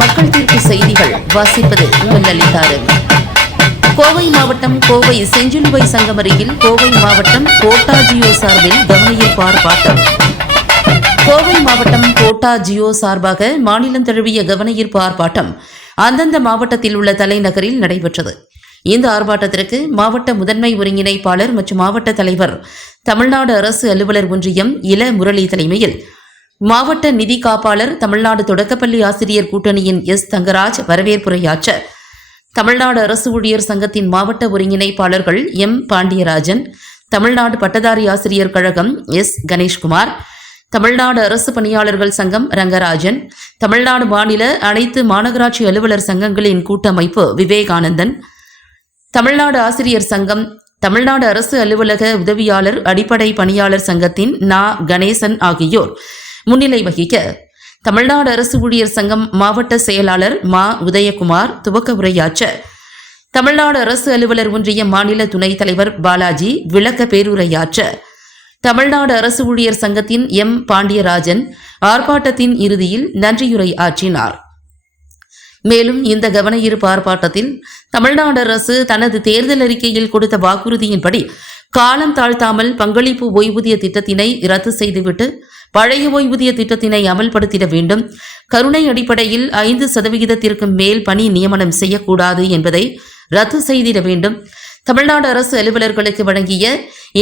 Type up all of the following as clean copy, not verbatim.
மக்கள் தீர்ப்பு செய்திகள் வாசிப்பது லலிதாரவி. கோவை மாவட்டம் கோவை செஞ்சிலுவை சங்கம் அருகில் கோவை மாவட்டம் கோட்டா ஜியோ சார்பில் கவனஈர்ப்பு ஆர்ப்பாட்டம். கோவை மாவட்டம் கோட்டா ஜியோ சார்பாக மாநிலம் தழுவிய கவனஈர்ப்பு ஆர்ப்பாட்டம் அந்தந்த மாவட்டத்தில் உள்ள தலைநகரில் நடைபெற்றது. இந்த ஆர்ப்பாட்டத்திற்கு மாவட்ட முதன்மை ஒருங்கிணைப்பாளர் மற்றும் மாவட்ட தலைவர் தமிழ்நாடு அரசு அலுவலர் ஒன்றியம் இள முரளி தலைமையில், மாவட்ட நிதி காப்பாளர் தமிழ்நாடு தொடக்கப்பள்ளி ஆசிரியர் கூட்டணியின் எஸ் தங்கராஜ் வரவேற்புரையாற்ற, தமிழ்நாடு அரசு ஊழியர் சங்கத்தின் மாவட்ட ஒருங்கிணைப்பாளர்கள் எம் பாண்டியராஜன், தமிழ்நாடு பட்டதாரி ஆசிரியர் கழகம் எஸ் கணேஷ்குமார், தமிழ்நாடு அரசு பணியாளர்கள் சங்கம் ரங்கராஜன், தமிழ்நாடு மாநில அனைத்து மாநகராட்சி அலுவலர் சங்கங்களின் கூட்டமைப்பு விவேகானந்தன், தமிழ்நாடு ஆசிரியர் சங்கம், தமிழ்நாடு அரசு அலுவலக உதவியாளர் அடிப்படை பணியாளர் சங்கத்தின் நா கணேசன் ஆகியோர் முன்னிலை வகிக்க, தமிழ்நாடு அரசு ஊழியர் சங்கம் மாவட்ட செயலாளர் மா உதயகுமார் துவக்க உரையாற்ற, தமிழ்நாடு அரசு அலுவலர் ஒன்றிய மாநில துணைத் தலைவர் பாலாஜி விளக்க பேருரையாற்ற, தமிழ்நாடு அரசு ஊழியர் சங்கத்தின் எம் பாண்டியராஜன் ஆர்ப்பாட்டத்தின் இறுதியில் நன்றியுரை ஆற்றினார். மேலும் இந்த கவனஈர்ப்பு ஆர்ப்பாட்டத்தில் தமிழ்நாடு அரசு தனது தேர்தல் அறிக்கையில் கொடுத்த வாக்குறுதியின்படி காலம் தாழ்த்தாமல் பங்களிப்பு ஓய்வூதிய திட்டத்தினை ரத்து செய்துவிட்டு பழைய ஓய்வூதிய திட்டத்தினை அமல்படுத்திட வேண்டும், கருணை அடிப்படையில் 5% மேல் பணி நியமனம் செய்யக்கூடாது என்பதை ரத்து செய்திட வேண்டும், தமிழ்நாடு அரசு அலுவலர்களுக்கு வழங்கிய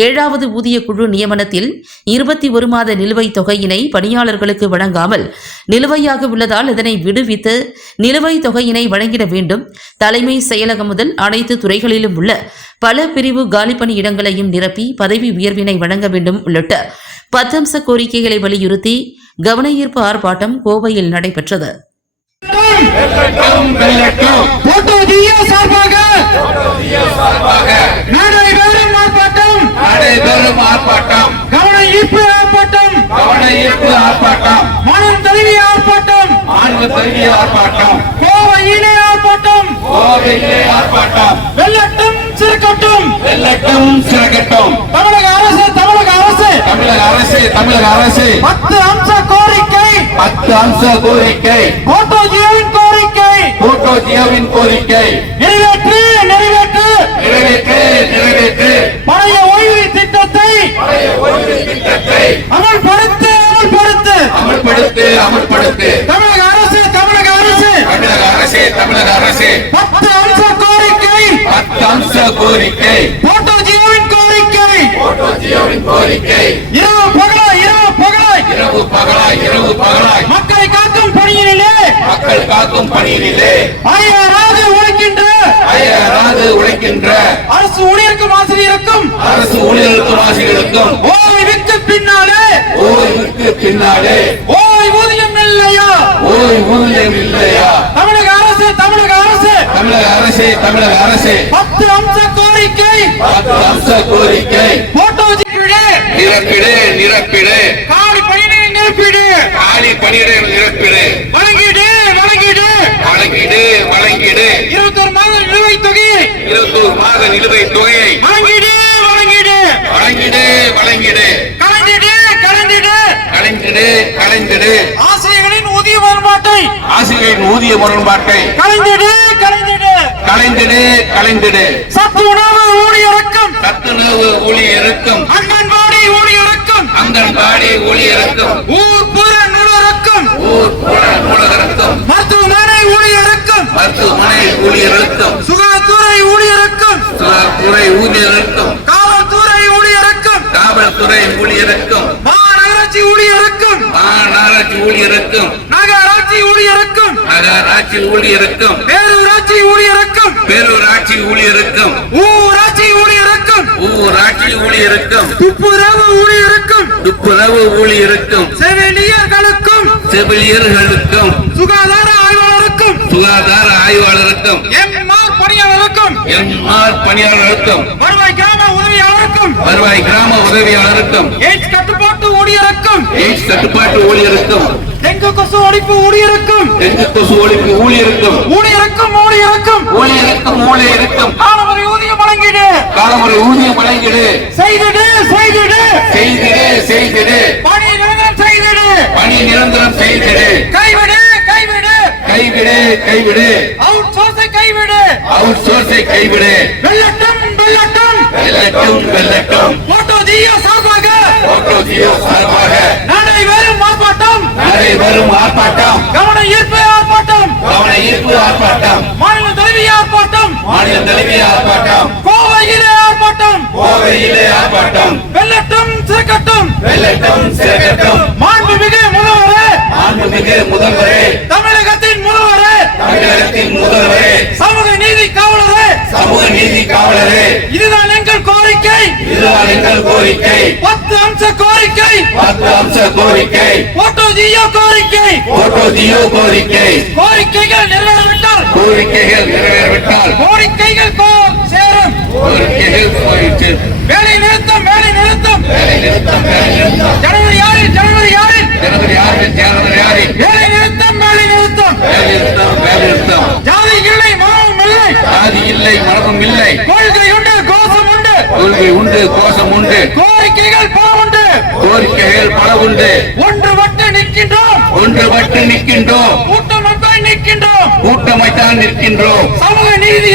7வது ஊதிய குழு நியமனத்தில் 21 மாத நிலுவைத் தொகையினை பணியாளர்களுக்கு வழங்காமல் நிலுவையாக உள்ளதால் இதனை விடுவித்து நிலுவைத் தொகையினை வழங்கிட வேண்டும், தலைமை செயலகம் முதல் அனைத்து துறைகளிலும் உள்ள பல பிரிவு காலிப்பணி இடங்களையும் நிரப்பி பதவி உயர்வினை வழங்க வேண்டும் உள்ளிட்ட 10 அம்ச கோரிக்கைகளை வலியுறுத்தி கவனஈர்ப்பு ஆர்ப்பாட்டம் கோவையில் நடைபெற்றது. தமிழக அரசு 10 அம்ச கோரிக்கை, 10 அம்ச கோரிக்கை, போட்டோ ஜியோவின் கோரிக்கை நிறைவேற்று நிறைவேற்று நிறைவேற்று நிறைவேற்று, பழைய ஓய்வூதிய திட்டத்தை அமல்படுத்து அமல்படுத்து அமல்படுத்து அமல்படுத்து, தமிழக அரசு தமிழக அரசு தமிழக அரசு தமிழக அரசு 10 அம்ச கோரிக்கை, 10 அம்ச கோரிக்கை, போட்டோ ஜியோவின் கோரிக்கை, போட்டோ ஜியோவின் கோரிக்கை, இரவு பகலாய் இரவு பகலாய் இரவு பகலாய் இரவு பகலாய் மக்களை காக்கும் பணியினிலே மக்கள் காக்கும் பணியினிலே அயராது உழைக்கின்ற அரசு ஊழியருக்கும் ஆசிரியருக்கும் ஓய்வுக்கு பின்னாலே ஓய்வூதியம் இல்லையா தமிழக அரசு தமிழக அரசு தமிழக அரசு தமிழக அரசு 10 அம்ச கோரிக்கை, 10 அம்ச கோரிக்கை, போட்டோ நிரப்பிடு நிரப்பிடு, காலி பணியிடை நிரப்பிடு காலி பணியிடை நிரப்பிடு, வழங்கிடு வழங்கிடு வழங்கிடு வழங்கிடு, 21 மாத நிலுவைத் தொகையை 21 மாத நிலுவைத் தொகையை வழங்கிடு வழங்கிடு வழங்கிடு வழங்கிடு, கலைந்திடு கலைந்திடு கலைந்திடு கலைந்திடு, ஆசிரியர்களின் ஊதிய முரண்பாட்டை கலைந்திடு கலைந்திடு கலைந்திடு கலைந்திடு, சத்துணவு ஊழியருக்கும் அங்கன்வாடி ஊழியருக்கும் ஊர்ப்புற நூலகருக்கும் மருத்துவமனை ஊழியருக்கும் சுகாதாரத்துறை ஊழியருக்கும் காவல்துறை ஊழியருக்கும் மாநகராட்சி ஊழியருக்கும் நகராட்சி ஊழியருக்கும் பேரூராட்சி ஊழியருக்கும் ஊராட்சி ஊழியருக்கும் துப்புரவு ஊழியருக்கும் செவிலியர்களுக்கும் சுகாதார ஆய்வாளருக்கும் எம்ஆர் பணியாளருக்கும் வருவாய் கிராம உதவியாளருக்கும் எய்ட்ஸ் கட்டுப்பாட்டு ஊழியருக்கும் டெங்கு கொசு ஒழிப்பு ஊழியருக்கும் காலமுறை ஊதியம் வழங்கிடு செய்திடு பணி நிரந்தரம் செய்திடு கைவிடு கைவிடு கைவிடு அவுட் சோர்ஸை கைவிடு அவுட் சோர்ஸை கைவிடு வெல்லட்டும் வெல்லட்டும் வெல்லட்டும் வெல்லட்டும் போட்டோ ஜியோ சார்பாக நடைபெறும் ஆர்ப்பாட்டம் கவன ஈர்ப்பு ஆர்ப்பாட்டம் மாநில தழுவிய ஆர்ப்பாட்டம் கோவையிலே ஆர்ப்பாட்டம் வெல்லட்டும் சிறக்கட்டும் மாண்புமிகு முதல்வரே தமிழகத்தின் முதல்வரே சமூக நீதி காவலரே இதுதான் எங்கள் கோரிக்கை 10 அம்ச கோரிக்கை போட்டோ ஜியோ கோரிக்கை கோரிக்கைகள் நிறைவேறவிட்டால் கோரிக்கைகள் சேரும் வேலை நிறுத்தம் ஜனவரி 6 வேலை நிறுத்தம் ஜாதி இல்லை மரபும் இல்லை கொள்கை உண்டு கோஷம் உண்டு கோரிக்கைகள் பல உண்டு ஒன்றுபட்டு நிற்கின்றோம் கூட்டமைத்தான் நிற்கின்றோம் சமூக நீதி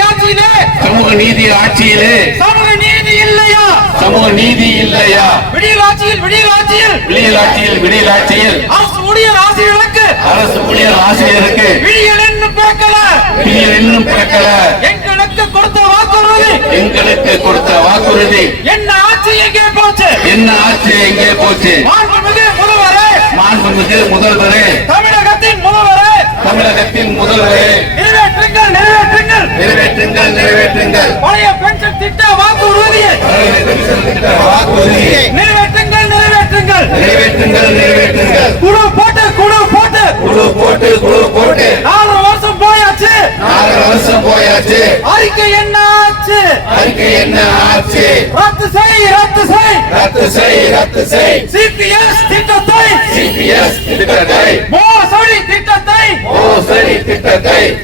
ஆட்சியிலே சமூக நீதி இல்லையா விடியல் ஆட்சியில் அரசு ஊழியர் ஆசிரியருக்கு விடியல் என்னும் பிறக்கல எங்களுக்கு கொடுத்த வாக்குறுதி என்ன ஆட்சி எங்கே போச்சு மாண்புமிகு முதல்வரே தமிழகத்தின் முதல்வரே நிறைவேற்றுங்கள் பழைய பென்ஷன் திட்ட வாக்குறுதியை நிறைவேற்றுங்கள் குழு போட்டு 4 வருஷம் போயாச்சு அறிக்கை என்ன ஆச்சு ரத்து செய் சிபிஎஸ் திட்டத்தை மோசடி திட்டத்தை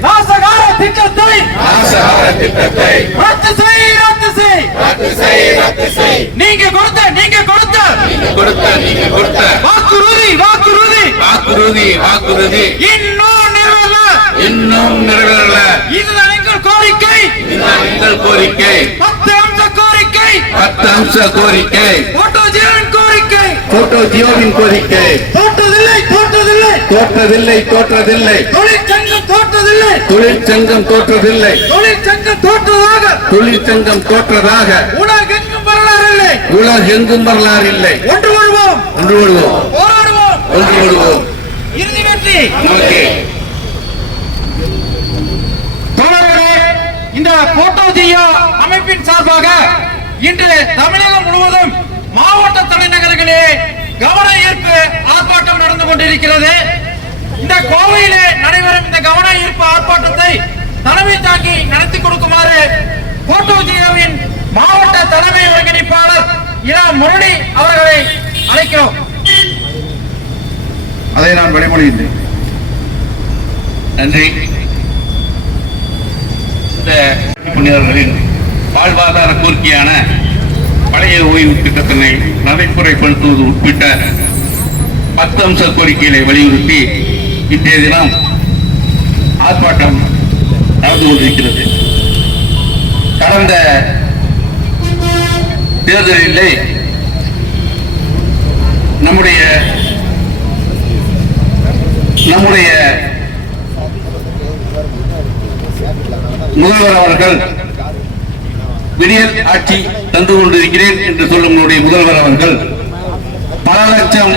நாசகார திட்டத்தை ரத்து செய் நீங்க கொடுத்த வாக்குறுதி இன்னும் நிறைவேறல இதுதான் எங்கள் கோரிக்கை 10 அம்ச கோரிக்கை போட்டோ ஜியோவின் கோரிக்கை தோற்றதில்லை தொழிற்சங்கம் தோற்றதாக உலகெங்கும் வரலாறு இல்லை ஒன்று வருவோம் இறுதி வெற்றி தோழர்களே, இந்த போட்டோ ஜியோ அமைப்பின் சார்பாக இன்று தமிழகம் முழுவதும் மாவட்ட தலைநகர்களே கவன ஈர்ப்பு ஆர்ப்பாட்டம் நடந்து கொண்டிருக்கிறது. இந்த கோவையிலே நடைபெறும் இந்த கவன ஈர்ப்பு ஆர்ப்பாட்டத்தை தலைமை தாங்கி நடத்தி கொடுக்குமாறு போட்டோ ஜியோவின் மாவட்ட தலைமை ஒருங்கிணைப்பாளர் இரா முரளி அவர்களை அழைக்கிறோம். அதை நான் வழிமொழிகிறேன். நன்றி. இந்த பணியாளர்களின் வாழ்வாதார கோரிக்கையான பழைய ஓய்வு திட்டத்தினை நடைமுறைப்படுத்துவது உட்பட்ட 10 அம்ச கோரிக்கைகளை வலியுறுத்தி இன்றைய தினம் ஆர்ப்பாட்டம் நடந்து கொண்டிருக்கிறது. கடந்த தேர்தலிலே நம்முடைய முதல்வர் அவர்கள் விடியல் ஆட்சி தந்து கொண்டிருக்கிறேன் என்று சொல்லும் நம்முடைய முதல்வர் அவர்கள் பல லட்சம்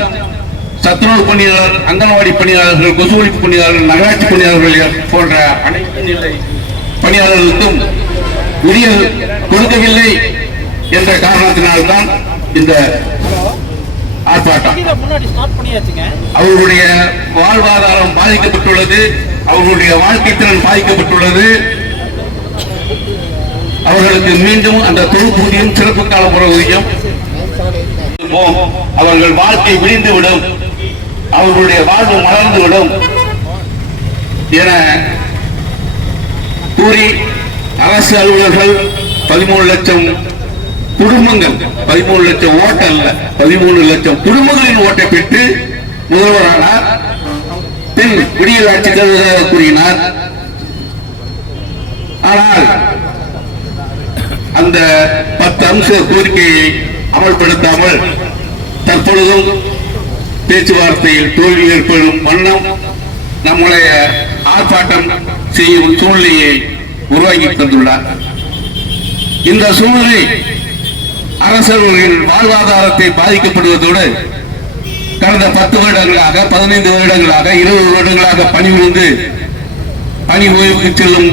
சத்துணவு பணியாளர், அங்கன்வாடி பணியாளர்கள், கொசு ஒழிப்பு பணியாளர்கள், நகராட்சி பணியாளர்கள் போன்ற அனைத்து நிலை பணியாளர்களுக்கும் விடியல் கொடுக்கவில்லை என்ற காரணத்தினால்தான் இந்த ஆர்ப்பாட்டம். அவர்களுடைய வாழ்வாதாரம் பாதிக்கப்பட்டுள்ளது, அவர்களுடைய வாழ்க்கை திறன் பாதிக்கப்பட்டுள்ளது. அவர்களுக்கு மீண்டும் அந்த தொகுப்பூதியம், சிறப்பு கால ஊதியம், அவர்கள் வாழ்க்கை விடிந்துவிடும், அவர்களுடைய வாழ்வு மலர்ந்துவிடும் என கூறி அரசு அலுவலர்கள் 13 லட்சம் குடும்பங்கள், 13 லட்சம் ஓட்டு அல்ல, 13 லட்சம் குடும்பங்களின் ஓட்டை பெற்று முதல்வரானார். பின் விடியல் ஆட்சி தருவதாக கூறினார். ஆனால் அந்த 10 அம்ச கோரிக்கையை அமல்படுத்தாமல் தற்பொழுதும் பேச்சுவார்த்தையில் தோல்வி ஏற்படும் வண்ணம் நம்முடைய ஆர்ப்பாட்டம் செய்யும் சூழ்நிலையை உருவாக்கி தந்துள்ளார். இந்த சூழ்நிலை அரசர்களின் வாழ்வாதாரத்தை பாதிக்கப்படுவதோடு கடந்த 10 வருடங்களாக 15 வருடங்களாக 20 வருடங்களாக பணி ஓய்வுக்கு செல்லும்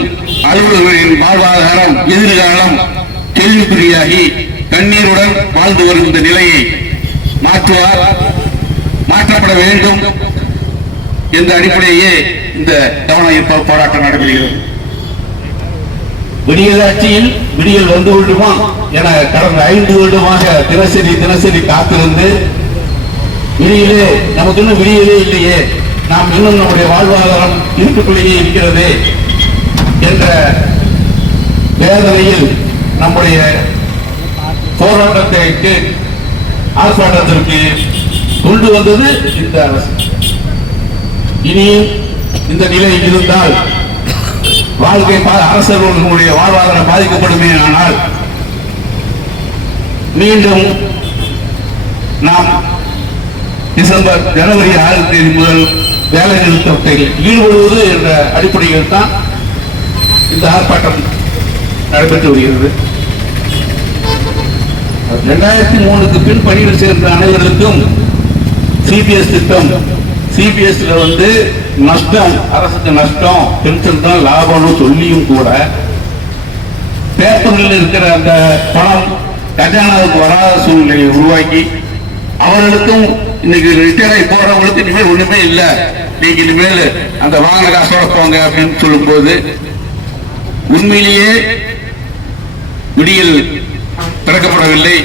அலுவலர்களின் வாழ்வாதாரம் எதிர்காலம் கேள்விக்குறியாகி கண்ணீருடன் வாழ்ந்து வரும் இந்த நிலையை மாற்றப்பட வேண்டும் என்ற அடிப்படையே இந்த கவன ஈர்ப்பு போராட்டம் நடைபெறுகிறது. விடியல் ஆட்சியில் விடியல் வந்து விடுமா என கடந்த 5 வருடமாக தினசரி காத்திருந்து விடியலே நமக்கு இன்னும் விடியலே இல்லையே, நாம் இன்னும் நம்முடைய வாழ்வாதாரம் இருக்குள்ளேயே இருக்கிறது என்ற வேதனையில் நம்முடைய போராட்டத்திற்கு ஆர்ப்பாட்டத்திற்கு கொண்டு வந்தது இந்த அரசு. இனியும் இந்த நிலை இருந்தால் அரசர்களுடைய வாழ்வாதாரம் பாதிக்கப்படுமே. ஆனால் மீண்டும் நாம் ஜனவரி 6 தேதி முதல் வேலை நிறுத்தத்தில் ஈடுபடுவது என்ற அடிப்படையில் தான் இந்த ஆர்ப்பாட்டம் நடைபெற்று வருகிறது. 2003க்கு பின் பணியில் சேர்ந்த அனைவருக்கும் சிபிஎஸ் திட்டம், சிபிஎஸ்ல நஷ்டம், அரசுக்கு நஷ்டம், பென்ஷன் தான் லாபம்னு சொல்லியும் கூட பேப்பரில் இருக்கிற அந்த பணம் கஜானாவுக்கு வராத சூழ்நிலையை உருவாக்கி அவர்களுக்கும் இன்னைக்கு ரிட்டையர் ஆகி போறவங்களுக்கு இனிமேல் ஒண்ணுமே இல்லை, நீங்க இனிமேல் அந்த வாகன காசோட போங்க அப்படின்னு சொல்லும் போது உண்மையிலேயே விடியல் பிறக்கப்படவில்லை.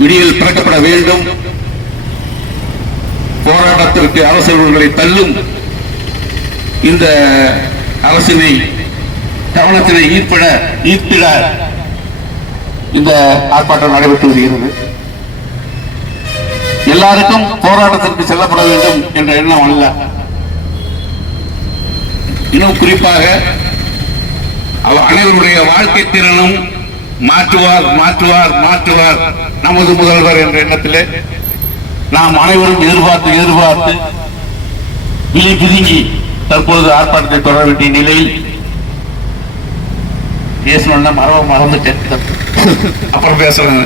விடியல் பிறக்கப்பட வேண்டும். போராட்டத்திற்கு அரசர்களை தள்ளும் இந்த அரசினை கவனத்தினை ஈர்த்திட இந்த ஆர்ப்பாட்டம் நடைபெற்று வருகிறது. எல்லாருக்கும் போராட்டத்திற்கு செல்லப்பட வேண்டும் என்ற எண்ணம் அல்ல. இன்னும் குறிப்பாக அனைவருடைய வாழ்க்கை திறனும் மாற்றுவார் நமது முதல்வர் என்ற எண்ணத்திலே நாம் அனைவரும் எதிர்பார்த்து விழி பிதுங்கி தற்போது ஆர்ப்பாட்டத்தை தொடர வேண்டிய நிலையில் பேசணும்னா மறந்துட்டேன், அப்புறம் பேசுறேன்.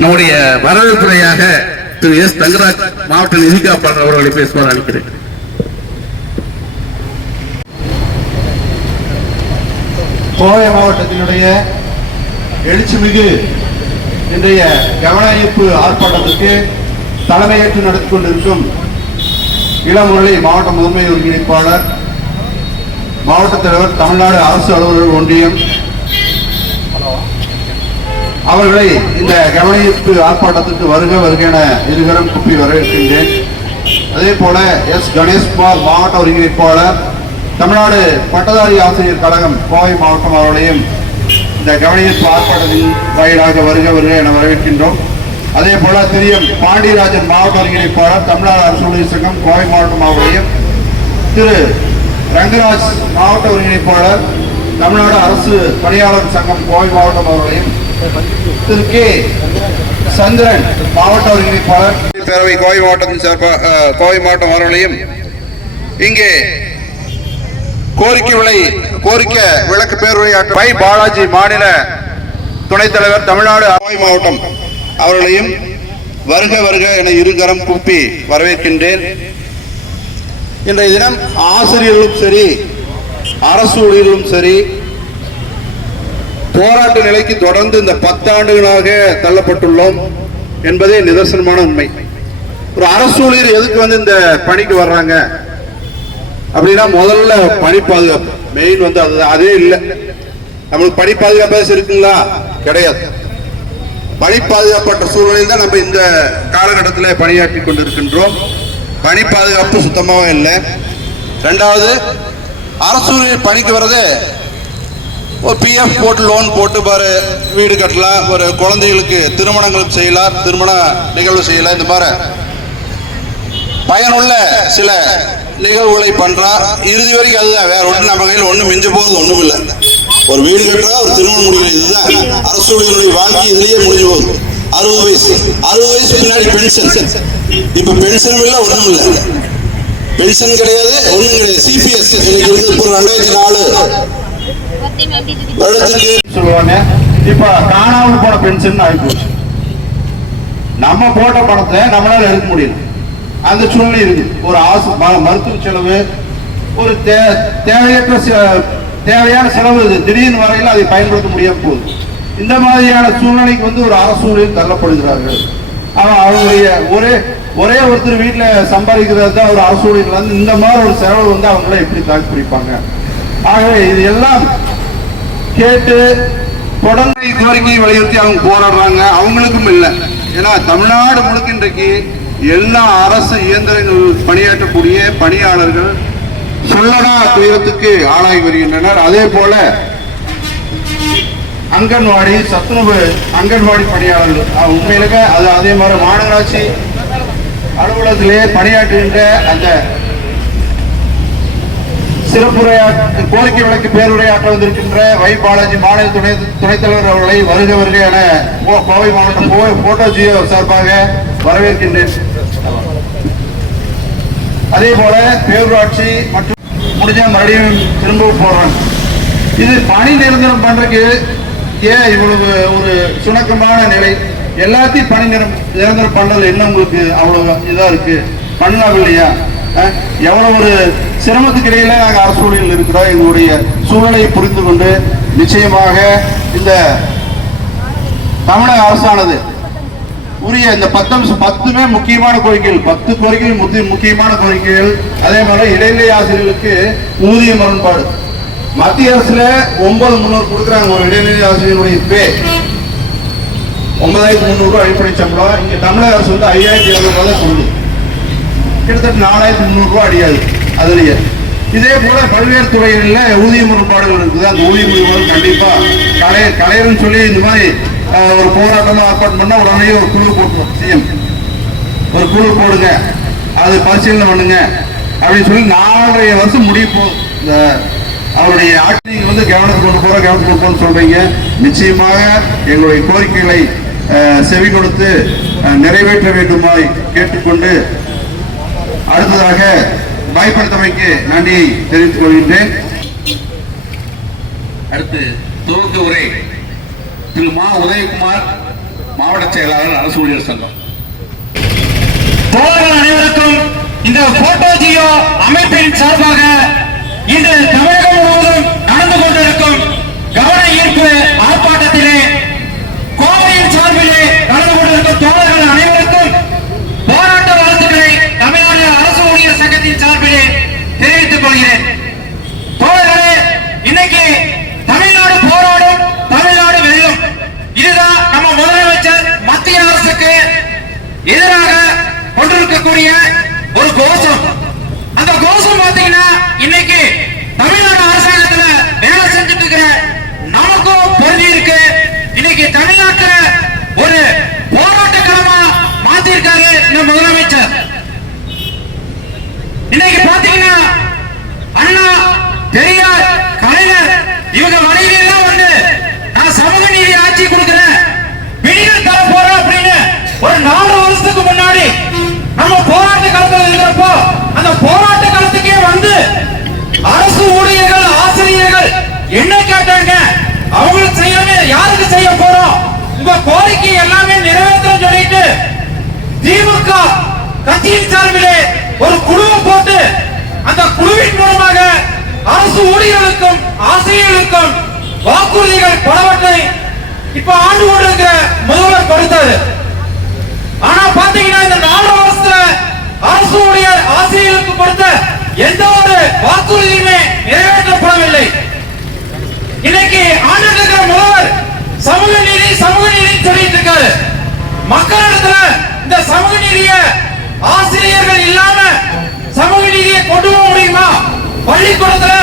நம்முடைய வரவேற்புரையாக திரு எஸ் தங்கராஜ் மாவட்ட நிதி காப்பாளர் அவர்களை பேசுவார் அளிக்கிறேன். கோவை மாவட்டத்தினுடைய எழுச்சிமிகு இன்றைய கவன ஈர்ப்பு ஆர்ப்பாட்டத்திற்கு தலைமையேற்று நடத்தி கொண்டிருக்கும் இளமுரளி மாவட்ட முதன்மை ஒருங்கிணைப்பாளர், மாவட்ட தலைவர், தமிழ்நாடு அரசு அலுவலர்கள் ஒன்றியம் அவர்களை இந்த கவன ஈர்ப்பு ஆர்ப்பாட்டத்திற்கு வருக என இருகரம் கூப்பி வரவேற்கின்றேன். அதே போல எஸ் கணேஷ்குமார் மாவட்ட ஒருங்கிணைப்பாளர், தமிழ்நாடு பட்டதாரி ஆசிரியர் கழகம் கோவை மாவட்டம் அவர்களையும் இந்த கவன ஈர்ப்பு ஆர்ப்பாட்டத்தின் வாயிலாக வருக என வரவேற்கின்றோம். அதே போல திரு பாண்டியராஜன் மாவட்ட ஒருங்கிணைப்பாளர், தமிழ்நாடு அரசு ஊழியர் சங்கம் கோவை மாவட்டம் அவர்களையும், திரு ரங்கராஜ் மாவட்ட ஒருங்கிணைப்பாளர், தமிழ்நாடு அரசு பணியாளர் சங்கம் கோவை மாவட்டம் அவர்களையும், திரு கே சந்திரன் மாவட்ட ஒருங்கிணைப்பாளர் பேரவை கோவை மாவட்டத்தின் சார்பாக கோவை மாவட்டம் அவர்களையும், இங்கே கோரிக்கை விளக்கு பேருரையாற்ற பை பாலாஜி மாநில துணைத் தலைவர், தமிழ்நாடு கோவை மாவட்டம் அவர்களையும் வருக என இருகரம் கூப்பி வரவேற்கின்றேன். இன்றைய தினம் ஆசிரியர்களும் சரி, அரசு ஊழியர்களும் சரி, போராட்ட நிலைக்கு தொடர்ந்து இந்த 10 ஆண்டுகளாக தள்ளப்பட்டுள்ளோம் என்பதே நிதர்சனமான உண்மை. ஒரு அரசு ஊழியர் எதுக்கு இந்த பணிக்கு வர்றாங்க அப்படின்னா, முதல்ல பணி பாதுகாப்பு மெயின் அதே இல்லை. நம்மளுக்கு பணி பாதுகாப்பு இருக்குங்களா? கிடையாது. பணி பாதுகாப்பற்ற சூழ்நிலையில் தான் நம்ம இந்த காலகட்டத்தில் பணியாற்றி கொண்டிருக்கின்றோம். பணி பாதுகாப்பு சுத்தமாக இல்லை. ரெண்டாவது, அரசு பணிக்கு வர்றது ஒரு பிஎஃப் போட்டு லோன் போட்டு பாரு வீடு கட்டலாம், ஒரு குழந்தைகளுக்கு திருமணங்கள் செய்யலாம், திருமண நிகழ்வு செய்யலாம். இந்த மாதிரி பயனுள்ள சில நிகழ்வுகளை பண்றா. இறுதி வரைக்கும் அதுதான், வேற ஒன்றும் நம்ம கையில் ஒன்றும் மிஞ்ச போகிறது ஒன்றும் இல்லை. ஒரு வீடு கட்டுறா, ஒரு திருமணம் முடிகிறது, இதுதான் அரசு ஊழியர்களுடைய வாழ்க்கை. இதுலயே முடிஞ்சு போகுது. 60 வயசு பின்னாடி பென்ஷன். இப்ப பென்ஷனும் இல்லை, ஒன்றும் இல்லை. பென்ஷன் கிடையாது, ஒன்றும் கிடையாது. சிபிஎஸ் இன்னைக்கு இருக்கு. இப்போ 2004 வருடத்துக்கு சொல்லுவாங்க. இப்ப காணாமல் போன பென்ஷன் ஆகிப்போச்சு. நம்ம போட்ட பணத்தை நம்மளால எடுக்க முடியல, அந்த சூழ்நிலை இருக்கு. ஒரு மருத்துவ செலவு, ஒரு தேவையான செலவு திடீர்னு வரையில் அதை பயன்படுத்த முடியாம போகுது. இந்த மாதிரியான சூழ்நிலைக்கு ஒரு அரசு ஊழியர் தள்ளப்படுகிறார்கள். அவங்களுடைய ஒரே ஒருத்தர் வீட்டில் சம்பாதிக்கிறது தான் ஒரு அரசு ஊழியர்கள் இந்த மாதிரி ஒரு செலவு அவங்கள எப்படி தாக்கி பிடிப்பாங்க? ஆகவே இது எல்லாம் கேட்டு தொடர்ந்து கோரிக்கையை வலியுறுத்தி அவங்க போராடுறாங்க. அவங்களுக்கும் இல்லை, ஏன்னா தமிழ்நாடு முழுக்க இன்றைக்கு எல்லா அரசு இயந்திரங்கள் பணியாற்றக்கூடிய பணியாளர்கள் சொல்லடா துயரத்துக்கு ஆளாகி வருகின்றனர். அதே போல அங்கன்வாடி, சத்துணவு அங்கன்வாடி பணியாளர்கள் உண்மையிலுங்க அது அதே மாதிரி மாநகராட்சி அலுவலகத்திலே பணியாற்றுகின்ற அந்த கோரிக்கை விளக்கு பேருரையாற்ற வந்திருக்கின்ற வை பாலாஜி மாநில துணைத் தலைவர் அவர்களை வருக என கோவை மாவட்டம் போட்டோ ஜியோ சார்பாக வரவேற்கின்றேன். அதே போல பேரூராட்சி மற்றும் முடிஞ்ச மறுபடியும் திரும்ப போறாங்க. இது பணி நிரந்தரம் பண்றதுக்கு ஏன் இவ்வளவு ஒரு சுணக்கமான நிலை? எல்லாத்தையும் பணி நிரந்தரம் பண்றது என்ன உங்களுக்கு அவ்வளவு இதா இருக்கு? பண்ணலாம் இல்லையா? எவ்வளவு ஒரு சிரமத்துக்கு இடையில நாங்கள் அரசு ஊழியர்கள் இருக்கிறோம். எங்களுடைய சூழலை புரிந்து கொண்டு நிச்சயமாக இந்த தமிழக அரசானது உரிய இந்த 10 முக்கியமான கோரிக்கைகள், 10 கோரிக்கைகள் முக்கியமான கோரிக்கைகள். அதே மாதிரி இடைநிலை ஆசிரியர்களுக்கு ஊதிய முரண்பாடு. மத்திய அரசுல 9300 கொடுக்குறாங்க ஒரு இடைநிலை ஆசிரியருடைய பே, 9300 அடிப்படை சம்பளம். இங்க தமிழக அரசு 5700 தான் கொடுக்குது. கிட்டத்தட்ட 4300 அடியாது அதுலயே. இதே போல பல்வேறு துறைகளில் ஊதிய முரண்பாடுகள் இருக்குது. அந்த ஊதிய முரண்பாடு கண்டிப்பா கலையர்னு சொல்லி இந்த மாதிரி ஒரு போராட்டம் ஏற்பாடு பண்ணா உடனே ஒரு குழு போட்டுருவோம். சிஎம் ஒரு குழு போடுங்க, அது பரிசீலனை பண்ணுங்க அப்படின்னு சொல்லி 4.5 வருஷம் முடிய போகுது. இந்த அவருடைய ஆட்சி கவனத்துக்கு கொண்டு போறோம்னு சொல்றீங்க. நிச்சயமாக எங்களுடைய கோரிக்கைகளை செவி கொடுத்து நிறைவேற்ற வேண்டுமாய் கேட்டுக்கொண்டு அடுத்ததாக வாய்ப்படுத்தமைக்கு நன்றியை தெரிவித்துக் கொள்கின்றேன். அடுத்து துவக்க உரை திரு மா உதயகுமார், மாவட்ட செயலாளர் அரசு ஊழியர் சங்கம். தோழர்கள் அனைவருக்கும் இந்த போட்டோ ஜியோ அமைப்பின் சார்பாக இன்று தமிழகம் முழுவதும் நடந்து கொண்டிருக்கும் கவன ஈர்ப்பு ஆர்ப்பாட்டத்திலே கோவையின் சார்பிலே நடந்து கொண்டிருக்கும் தோழர்கள் அனைவருக்கும் போராட்ட வாழ்த்துக்களை தமிழ்நாடு அரசு ஊழியர் சங்கத்தின் சார்பிலே தெரிவித்துக் கொள்கிறேன். தோழர்களே, இன்னைக்கு தமிழ்நாடு போராடும், தமிழ்நாடு வெல்லும், இதுதான் நம்ம முதலமைச்சர் மத்திய அரசுக்கு எதிராக கொண்டிருக்கக்கூடிய ஒரு கோஷம். அந்த கோஷம் பாத்தீங்கன்னா இன்னைக்கு தமிழ்நாடு அரசாங்கத்துல வேலை செஞ்சுட்டு இருக்கிற நமக்கும் பொருதி இருக்கு. இன்னைக்கு தமிழ்நாட்டுல ஒரு போராட்ட களமா மாத்திருக்காரு இந்த முதலமைச்சர். இன்னைக்கு பாத்தீங்கன்னா அண்ணா, பெரியார், கலைஞர் இவங்க மனைவி எல்லாம் நான் சமூக நீதி ஆட்சி கொடுக்கிறேன், விடிகள் தர போறோம் அப்படின்னு ஒரு 4 வருஷத்துக்கு முன்னாடி நம்ம போராட்ட களத்தில் இருக்கிறப்போ அந்த போராட்ட களத்துக்கே அரசு ஊழியர்கள், ஆசிரியர்கள் என்ன கேட்டாங்க? அவங்களுக்கு செய்யாம யாருக்கு செய்ய போறோம்? உங்க கோரிக்கை எல்லாமே நிறைவேற்ற சொல்லிட்டு திமுக கட்சியின் சார்பிலே ஒரு குழுவை போட்டு அந்த குழுவின் மூலமாக அரசு ஊழியர்களுக்கும் ஆசிரியர்களுக்கும் வாக்குறுதிகள் பலவற்றை இப்ப ஆண்டு கொண்டிருக்கிற முதல்வர் கொடுத்தாரு. ஆனா பாத்தீங்கன்னா இந்த 4 வருஷத்துல அரசு ஊழியர் ஆசிரியர்களுக்கு கொடுத்த எந்த ஒரு வாக்குறுதியுமே நிறைவேற்றப்படவில்லை. இன்னைக்கு ஆண்டு இருக்கிற முதல்வர் சமூக நீதி சொல்லிட்டு இருக்காரு. மக்களிடத்துல இந்த சமூக நீதியை ஆசிரியர்கள் இல்லாம சமூக நீதியை கொண்டு போக முடியுமா? பள்ளிக்கூடத்துல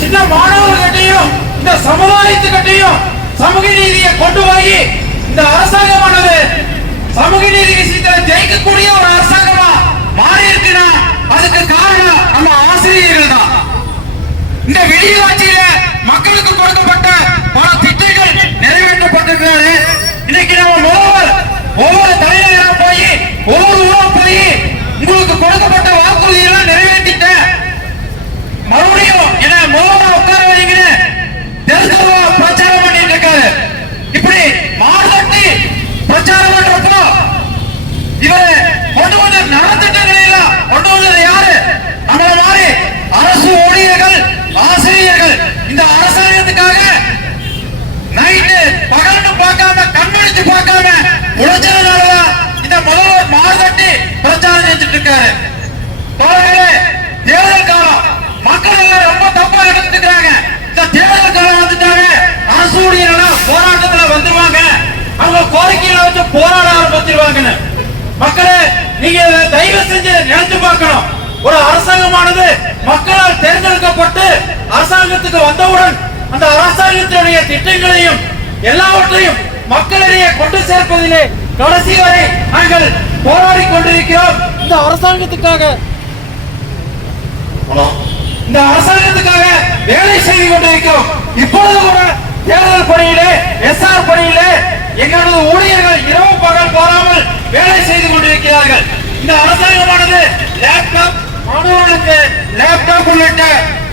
சின்ன மாணவர்கிட்டையும் இந்த சமுதாயத்துக்கிட்டையும் சமூக நீதியை கொண்டு போய் இந்த அரசாங்கமானது சமூக நீதி விஷயத்துல ஜெயிக்கக்கூடிய ஒரு அரசாங்கமா மாறி இருக்குன்னா அதுக்கு காரணம் நம்ம ஆசிரியர்கள் தான். இந்த விடியல் ஆட்சியில மக்களுக்கு கொடுக்கப்பட்ட பல திட்டங்கள் நிறைவேற்றப்பட்டிருக்கிறது. இன்னைக்கு நம்ம ஒவ்வொரு தலைநகரம் போய் ஒவ்வொரு ஊரும் போய் உங்களுக்கு கொடுக்கப்பட்ட வாக்குறுதிகளை நிறைவேற்றிட்டேன், மறுபடியும் என்ன முதல்வர் உட்கார வைங்கன்னு தெருவா பிரச்சாரம் பண்ணிட்டு இருக்காரு. இப்படி மாறுபட்டு பிரச்சாரம் பண்றப்போ இவரு கொண்டு வந்த நலத்திட்டங்களை எல்லாம் கொண்டு வந்தது யாரு? நம்மள மாதிரி அரசு ஊழியர்கள், ஆசிரியர்கள். இந்த அரசாங்கத்துக்காக நைட்டு பகல்னு பார்க்காம கண்மணிச்சு பார்க்காம உழைச்சதுனாலதான் இந்த முதல்வர் மாறுதட்டி பிரச்சாரம் செஞ்சுட்டு இருக்காரு. தோழர்களே, தேர்தல் காலம் மக்கள் எல்லாம் ரொம்ப தப்பா எடுத்துட்டு இருக்காங்க. இந்த தேர்தல் காலம் வந்துட்டாங்க, அரசு ஊழியர்கள் போராட்டத்துல வந்துருவாங்க, அவங்க கோரிக்கைகளை வச்சு போராட ஆரம்பிச்சிருவாங்கன்னு. மக்களே, நீங்க தயவு செஞ்சு நினைச்சு பார்க்கணும். ஒரு அரசாங்கமானது மக்களால் தேர்ந்தெடுக்கப்பட்டு அரசாங்கத்துக்கு வந்தவுடன் அந்த அரசாங்கத்தினுடைய திட்டங்களையும் எல்லாவற்றையும் மக்களிடையே கொண்டு சேர்ப்பதிலே கடைசி வரை நாங்கள் போராடி கொண்டிருக்கிறோம். இந்த அரசாங்கத்துக்காக வேலை செய்து கொண்டிருக்கிறோம். இப்பொழுது கூட தேர்தல் பணியிலே, எஸ்ஆர் பணியிலே எங்களது ஊழியர்கள் இரவு பகல் போராமல் வேலை செய்து கொண்டிருக்கிறார்கள். இந்த அரசாங்கமானது லேப்டாப், மாணவர்களுக்கு லேப்டாப் உள்ளிட்ட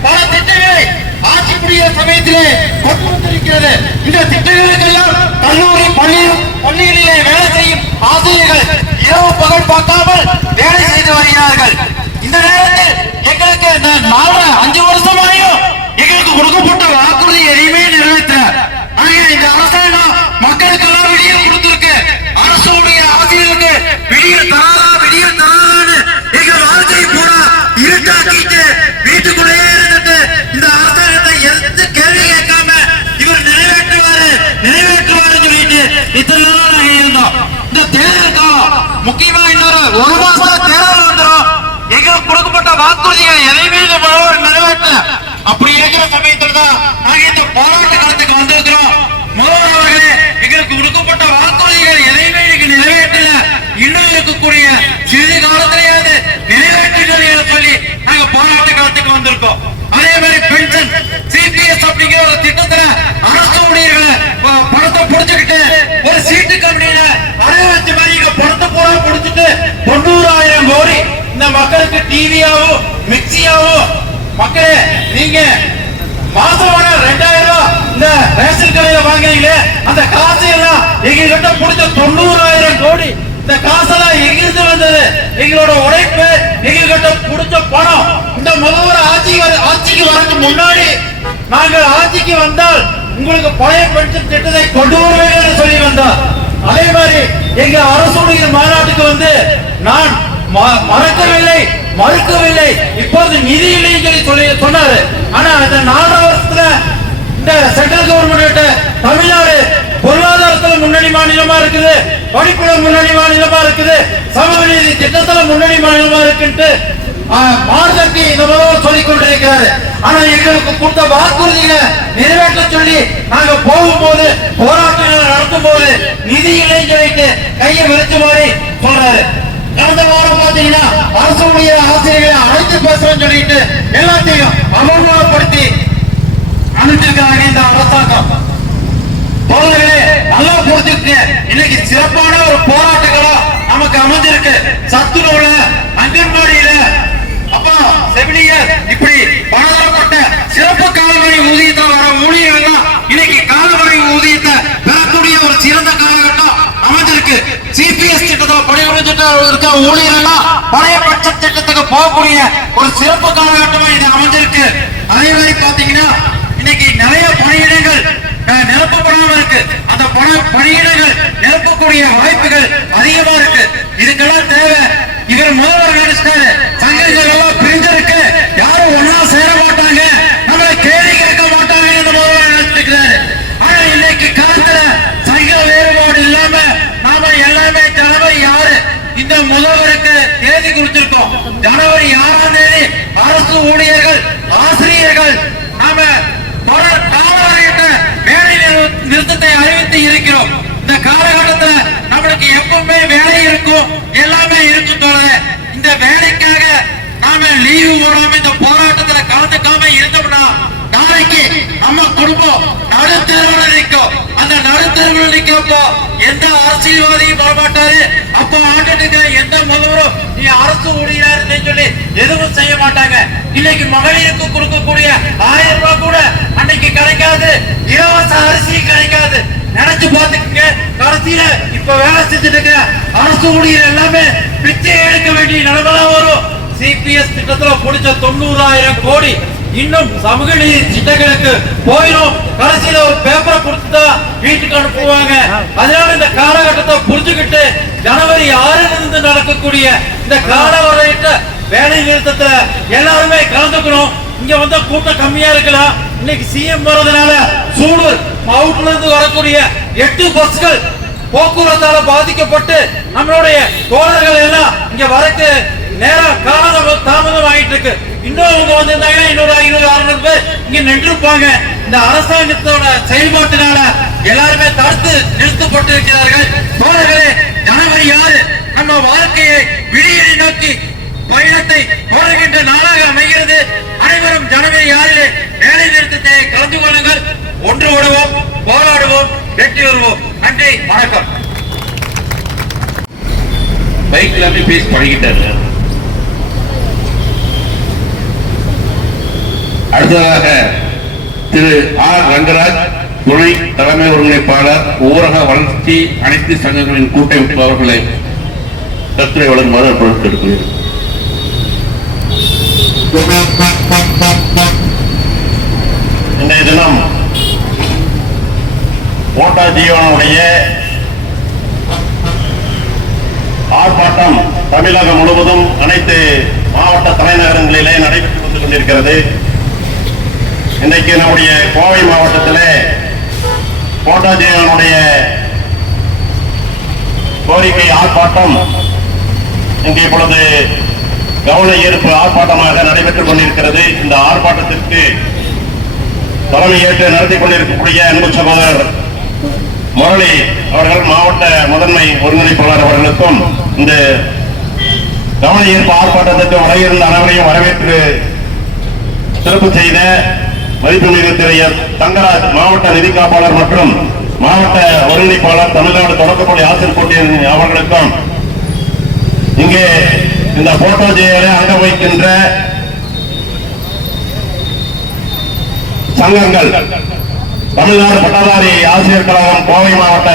பல திட்டங்களை ஆட்சி புரிகிற சமயத்திலே கொண்டு வந்திருக்கிறது. இந்த திட்டங்களுக்கெல்லாம் கல்லூரி பள்ளிகளிலே வேலை செய்யும் ஆசிரியர்கள் இரவு பகல் பார்க்காமல் வேலை செய்து வருகிறார்கள். இந்த நேரத்தில் எங்களுக்கு 5 வருஷமாயும் எங்களுக்கு கொடுக்கப்பட்ட வாக்குறுதி எதையுமே நிறைவேற்றார். இந்த அரசாங்கம் மக்களுக்கு எல்லாம் விடியல் கொடுத்திருக்கு. அரசுடைய ஆசிரியர்களுக்கு விடியல் தராதான்னு எங்க வாழ்க்கை பூரா இருட்டாக்கிட்டு வீட்டுக்குள்ளேயே இருந்துட்டு இந்த அரசாங்கத்தை எதிர்த்து கேள்வி கேட்காம இவர் நிறைவேற்றுவாரு சொல்லிட்டு இத்தனை நாள் நாங்க இருந்தோம். இந்த தேர்தல் காலம் முக்கியமா இன்னொரு 1 மாசம் தேர்தல் வந்துடும். எங்களுக்கு கொடுக்கப்பட்ட வாக்குறுதிகள் எதையுமே நிறைவேற்ற அப்படி இருக்கிற சமயத்துல தான் நாங்க இந்த போராட்ட காலத்துக்கு வந்திருக்கிறோம். முதல்வர்களே, எங்களுக்கு கொடுக்கப்பட்ட வாக்குறுதிகள் எதையுமே நிறைவேற்றல, இன்னும் இருக்கக்கூடிய சிறிது காலத்திலேயாவது நிறைவேற்றுகள் சொல்லி நாங்க போராட்ட காலத்துக்கு வந்திருக்கோம். அதே மாதிரி பென்ஷன், சிபிஎஸ் அப்படிங்கிற ஒரு திட்டத்துல அரசு ஊழியர்களை பணத்தை புடிச்சுக்கிட்டு ஒரு சீட்டு கம்பெனியில அரைவச்சு மாதிரி பணத்தை பூரா புடிச்சிட்டு 90,000 கோடி இந்த மக்களுக்கு டிவியாவோ மிக்சியாவோ. மக்களே, நீங்க மாசம் 2,000 ரூபாய் இந்த ரேஷன் கடையில வாங்குறீங்களே, அந்த காசு எல்லாம் எங்க கிட்ட புடிச்ச 90,000 கோடி. இந்த காசெல்லாம் எங்கிருந்து வந்தது? எங்களோட உழைப்பு, எங்க கிட்ட புடிச்ச பணம். இந்த முதல்வர் ஆட்சிக்கு வரக்கு முன்னாடி நாங்கள் ஆட்சிக்கு வந்தால் உங்களுக்கு பழைய பென்ஷன் திட்டத்தை கொண்டு வருவேன் சொல்லி வந்தார். அதே மாதிரி எங்க அரசுடைய மாநாட்டுக்கு வந்து நான் மறுக்கவில்லை, இப்போது நிதி இல்லைன்னு சொல்லி சொன்னாரு. ஆனா இந்த 4 வருஷத்துல இந்த சென்ட்ரல் கவர்மெண்ட் தமிழ்நாடு பொருளாதாரத்துல முன்னணி மாநிலமா இருக்குது, படிப்புல முன்னணி மாநிலமா இருக்குது, சமூக நீதி திட்டத்துல முன்னணி மாநிலமா இருக்குன்ட்டு மார்கட்டி இந்த முதல்வர் சொல்லிக் கொண்டிருக்கிறாரு. ஆனா எங்களுக்கு கொடுத்த வாக்குறுதிகளை நிறைவேற்ற சொல்லி நாங்க போகும்போது போராட்டங்களை நடத்தும் போது நிதி இல்லைன்னு சொல்லிட்டு கையை விரிச்சு மாதிரி சொல்றாரு. கடந்த வாரம் பாத்தீங்கன்னா அரசு ஊழியர் ஆசிரியர்களை அழைத்து பேசுறேன்னு சொல்லிட்டு எல்லாத்தையும் அவமானப்படுத்தி அனுப்பிச்சிருக்காங்க இந்த அரசாங்கம். தோழர்களே, நல்லா புரிஞ்சுக்க, இன்னைக்கு சிறப்பான ஒரு போராட்டங்களா நமக்கு அமைஞ்சிருக்கு. சத்துணவுல, அங்கன்வாடியில, அப்புறம் செவிலியர், இப்படி பலதரப்பட்ட சிறப்பு காலவரை ஊதியத்தில் வர ஊழியர்கள் இன்னைக்கு காலவரை ஊதியத்தை பெறக்கூடிய ஒரு சிறந்த காலகட்டம் அமைஞ்சிருக்கு. சிபிஎஸ் திட்டத்தில் பணிபுரிஞ்சிட்டு இருக்க ஊழியர்கள் பழைய பட்ஜெட் திட்டத்துக்கு போகக்கூடிய ஒரு சிறப்பு காலகட்டமா இது அமைஞ்சிருக்கு. அதே மாதிரி பாத்தீங்கன்னா இன்னைக்கு நிறைய பணியிடங்கள் நிரப்பப்படாம இருக்கு. அந்த பணியிடங்கள் நிரப்பக்கூடிய வாய்ப்புகள் அதிகமா இருக்கு. இதுக்கெல்லாம் தேவை. இவர் முதல்வர் நினைச்சிட்டாரு, சங்கங்கள் எல்லாம் பிரிஞ்சிருக்கு, யாரும் ஒன்னா சேர மாட்டாங்க, நம்மளை கேள்வி கேட்க மாட்டாங்க என்று முதல்வர் நினைச்சிருக்கிறாரு. ஆனா இன்னைக்கு காலத்துல சங்க வேறுபாடு இல்லாம நாம எல்லாமே ஜனவரி 6 இந்த முதல்வருக்கு தேதி குறிச்சிருக்கோம். ஜனவரி 6ஆம் தேதி அரசு ஊழியர்கள், ஆசிரியர்கள் நாம வேலை நிறுத்தத்தை அறிவித்து இருக்கிறோம். இந்த காலகட்டத்தில் நம்மளுக்கு எப்பவுமே வேலை இருக்கும், எல்லாமே இருக்கும். இந்த வேலைக்காக நாம லீவு போடாம இந்த போராட்டம் நம்ம குடும்பம் நடுத்தருவில் நிற்கும். அந்த நடுத்தருவில் நிற்கப்போ எந்த அரசியல்வாதியும் வரமாட்டாரு. அப்போ ஆண்டுக்கு எந்த முதல்வரும் நீ அரசு ஊழியர்னு சொல்லி எதுவும் செய்ய மாட்டாங்க. இன்னைக்கு மகளிருக்கு கொடுக்கக்கூடிய 1000 ரூபாய் கூட அன்னைக்கு கிடைக்காது. இலவச அரிசி கிடைக்காது. நினைச்சு பாத்துக்கங்க. கடைசியில இப்ப வேலை செஞ்சுட்டு இருக்க அரசு ஊழியர் எல்லாமே பிச்சை எடுக்க வேண்டிய நிலைமைதான் வரும். சிபிஎஸ் திட்டத்துல பிடிச்ச 90,000 கோடி இன்னும் சமூக நீதி திட்டங்களுக்கு போயிடும். கடைசியில ஒரு பேப்பரை கொடுத்துட்டா வீட்டுக்கு அனுப்புவாங்க. அதனால இந்த காலகட்டத்தை புரிஞ்சுக்கிட்டு ஜனவரி 6 நடக்கக்கூடிய இந்த காலவரையிட்ட வேலை நிறுத்தத்துல எல்லாருமே கலந்துக்கணும். இங்க வந்த கூட்டம் கம்மியா இருக்கலாம். இன்னைக்கு சிஎம் வர்றதுனால சூலூர் மாவட்டத்துல இருந்து வரக்கூடிய 8 பஸ்கள் போக்குவரத்தால பாதிக்கப்பட்டு நம்மளுடைய தோழர்கள் எல்லாம் இங்க வரக்கு நேரம் தாமதம் ஆகிட்டு இருக்கு. இன்னும் அவங்க வந்திருந்தாங்க இன்னொரு 500-600 பேர் இங்க நின்றுப்பாங்க. இந்த அரசாங்கத்தோட செயல்பாட்டினால எல்லாருமே தடுத்து நிறுத்தப்பட்டு இருக்கிறார்கள். தோழர்களே, ஜனவரி 6 நம்ம வாழ்க்கையை விடியலை நோக்கி பயணத்தை தொடர்கின்ற நாளாக அமைகிறது. அனைவரும் ஜனவரி 6 வேலை நிறுத்தத்தை கலந்து கொள்ளுங்கள். ஒன்று விடுவோம், போராடுவோம், வெற்றி வருவோம். நன்றி, வணக்கம். பைக்ல அப்படி பேசி பழகிட்டாரு. அடுத்ததாக திரு ஆர் ரங்கராஜ், துணை தலைமை ஒருங்கிணைப்பாளர், ஊரக வளர்ச்சி அனைத்து சங்கங்களின் கூட்டமைப்பு அவர்களை கருத்துரை வழங்குமாறு பொறுத்தெடுக்கிறேன். இன்றைய தினம் கோட்டா ஜீவனுடைய ஆர்ப்பாட்டம் தமிழகம் முழுவதும் அனைத்து மாவட்ட தலைநகரங்களிலே நடைபெற்று வந்து கொண்டிருக்கிறது. இன்றைக்கு நம்முடைய கோவை மாவட்டத்திலே கோட்டா ஜீவனுடைய கோரிக்கை ஆர்ப்பாட்டம் இங்கே இப்பொழுது கவன ஈர்ப்பு ஆர்ப்பாட்டமாக நடைபெற்றுக் கொண்டிருக்கிறது. இந்த ஆர்ப்பாட்டத்திற்கு தலைமையேற்று நடத்தி கொண்டிருக்கக்கூடிய அன்பு சகோதரர் முரளி அவர்கள், மாவட்ட முதன்மை ஒருங்கிணைப்பாளர் அவர்களுக்கும் இந்த கவன ஈர்ப்பு ஆர்ப்பாட்டத்திற்கு வரையிருந்த அனைவரையும் வரவேற்று சிறப்பு செய்த மதிப்புமிகு திரு தங்கராஜ் மாவட்ட நிதி காப்பாளர் மற்றும் மாவட்ட ஒருங்கிணைப்பாளர் தமிழ்நாடு தொடக்கப்பள்ளி ஆசிரியர் போட்டியின் அவர்களுக்கும் இங்கே இந்த போட்டோ ஜெயலை அங்க வைக்கின்ற சங்கங்கள், தமிழ்நாடு பட்டதாரி ஆசிரியர் கழகம் கோவை மாவட்ட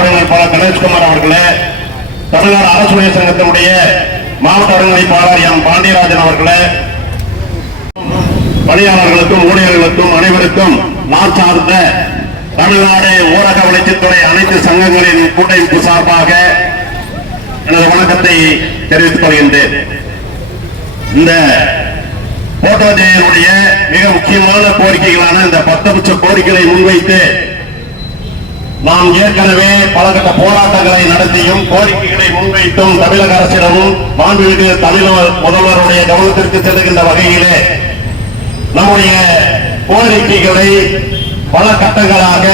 ஒருங்கிணைப்பாளர் கணேஷ்குமார் அவர்களே, தமிழ்நாடு அரசு சங்கத்தினுடைய மாவட்ட ஒருங்கிணைப்பாளர் எம் பாண்டியராஜன் அவர்களே, பணியாளர்களுக்கும் ஊழியர்களுக்கும் அனைவருக்கும் நான் சார்ந்த தமிழ்நாடு ஊரக வளர்ச்சித்துறை அனைத்து சங்கங்களின் கூட்டமைப்பு சார்பாக எனது வணக்கத்தை தெரிவித்துக் கொள்கின்றேன். இந்த போட்டோ ஜெயனுடைய மிக முக்கியமான கோரிக்கைகளான இந்த 10 கோரிக்கைகளை முன்வைத்து நாம் ஏற்கனவே பலகட்ட போராட்டங்களை நடத்தியும் கோரிக்கைகளை முன்வைத்தும் தமிழக அரசிடமும் மாண்புமிகு தமிழக முதல்வருடைய கவனத்திற்கு செல்கின்ற வகையிலே நம்முடைய கோரிக்கைகளை பல கட்டங்களாக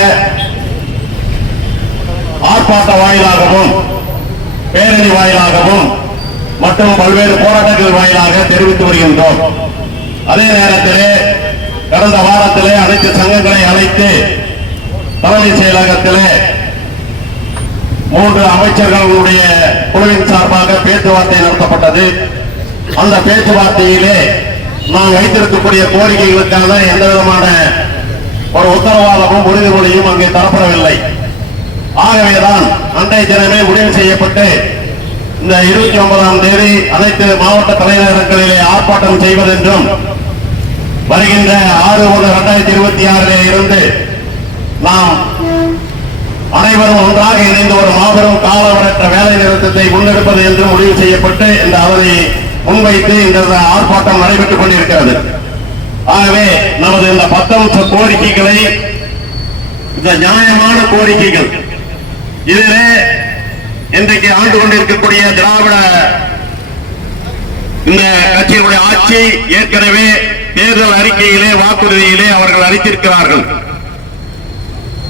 ஆர்ப்பாட்ட வாயிலாகவும் பேரணி வாயிலாகவும் மற்றும் பல்வேறு போராட்டங்கள் வாயிலாக தெரிவித்து வருகின்றோம். அதே நேரத்திலே கடந்த வாரத்திலே அனைத்து சங்கங்களை அழைத்து தலைமை செயலகத்திலே 3 அமைச்சர்களுடைய குழுவின் சார்பாக பேச்சுவார்த்தை நடத்தப்பட்டது. அந்த பேச்சுவார்த்தையிலே நாம் வைத்திருக்கக்கூடிய கோரிக்கைகளுக்கான எந்த விதமான ஒரு உத்தரவாதமும் உறுதிமொழியும் அங்கே தரப்படவில்லை. ஆகவேதான் அன்றைய தினமே முடிவு செய்யப்பட்டு இந்த 29ஆம் தேதி அனைத்து மாவட்ட தலைநகரங்களிலே ஆர்ப்பாட்டம் செய்வதென்றும் வருகின்ற 6/1/2026 இருந்து நாம் அனைவரும் ஒன்றாக இணைந்து ஒரு மாபெரும் காலவரற்ற வேலை நிறுத்தத்தை முன்னெடுப்பது என்று முடிவு செய்யப்பட்டு இந்த அவரை முன்வைத்து இந்த ஆர்ப்பாட்டம் நடைபெற்றுக் கொண்டிருக்கிறது. ஆகவே நமது இந்த 10 கோரிக்கைகளை, இந்த நியாயமான கோரிக்கைகள், இதிலே இன்றைக்கு ஆண்டு கொண்டிருக்கக்கூடிய திராவிட இந்த கட்சியினுடைய ஆட்சி ஏற்கனவே தேர்தல் அறிக்கையிலே வாக்குறுதியிலே அவர்கள் அறிவித்திருக்கிறார்கள்.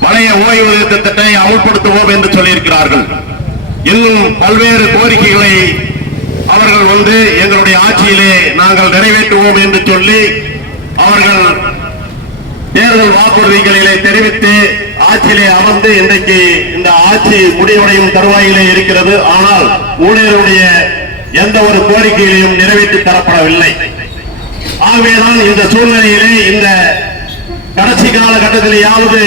பழைய ஓய்வு திட்டத்தை அமல்படுத்துவோம் என்று சொல்லியிருக்கிறார்கள். இன்னும் பல்வேறு கோரிக்கைகளை அவர்கள் எங்களுடைய ஆட்சியிலே நாங்கள் நிறைவேற்றுவோம் என்று சொல்லி அவர்கள் தேர்தல் வாக்குறுதிகளிலே தெரிவித்து ஆட்சியிலே அமர்ந்து இன்றைக்கு இந்த ஆட்சி முடிவடையும் தருவாயிலே இருக்கிறது. ஆனால் ஊழியருடைய எந்த ஒரு கோரிக்கைகளையும் நிறைவேற்றி தரப்படவில்லை. ஆகவேதான் இந்த சூழ்நிலையிலே இந்த கடைசி காலகட்டத்திலேயாவது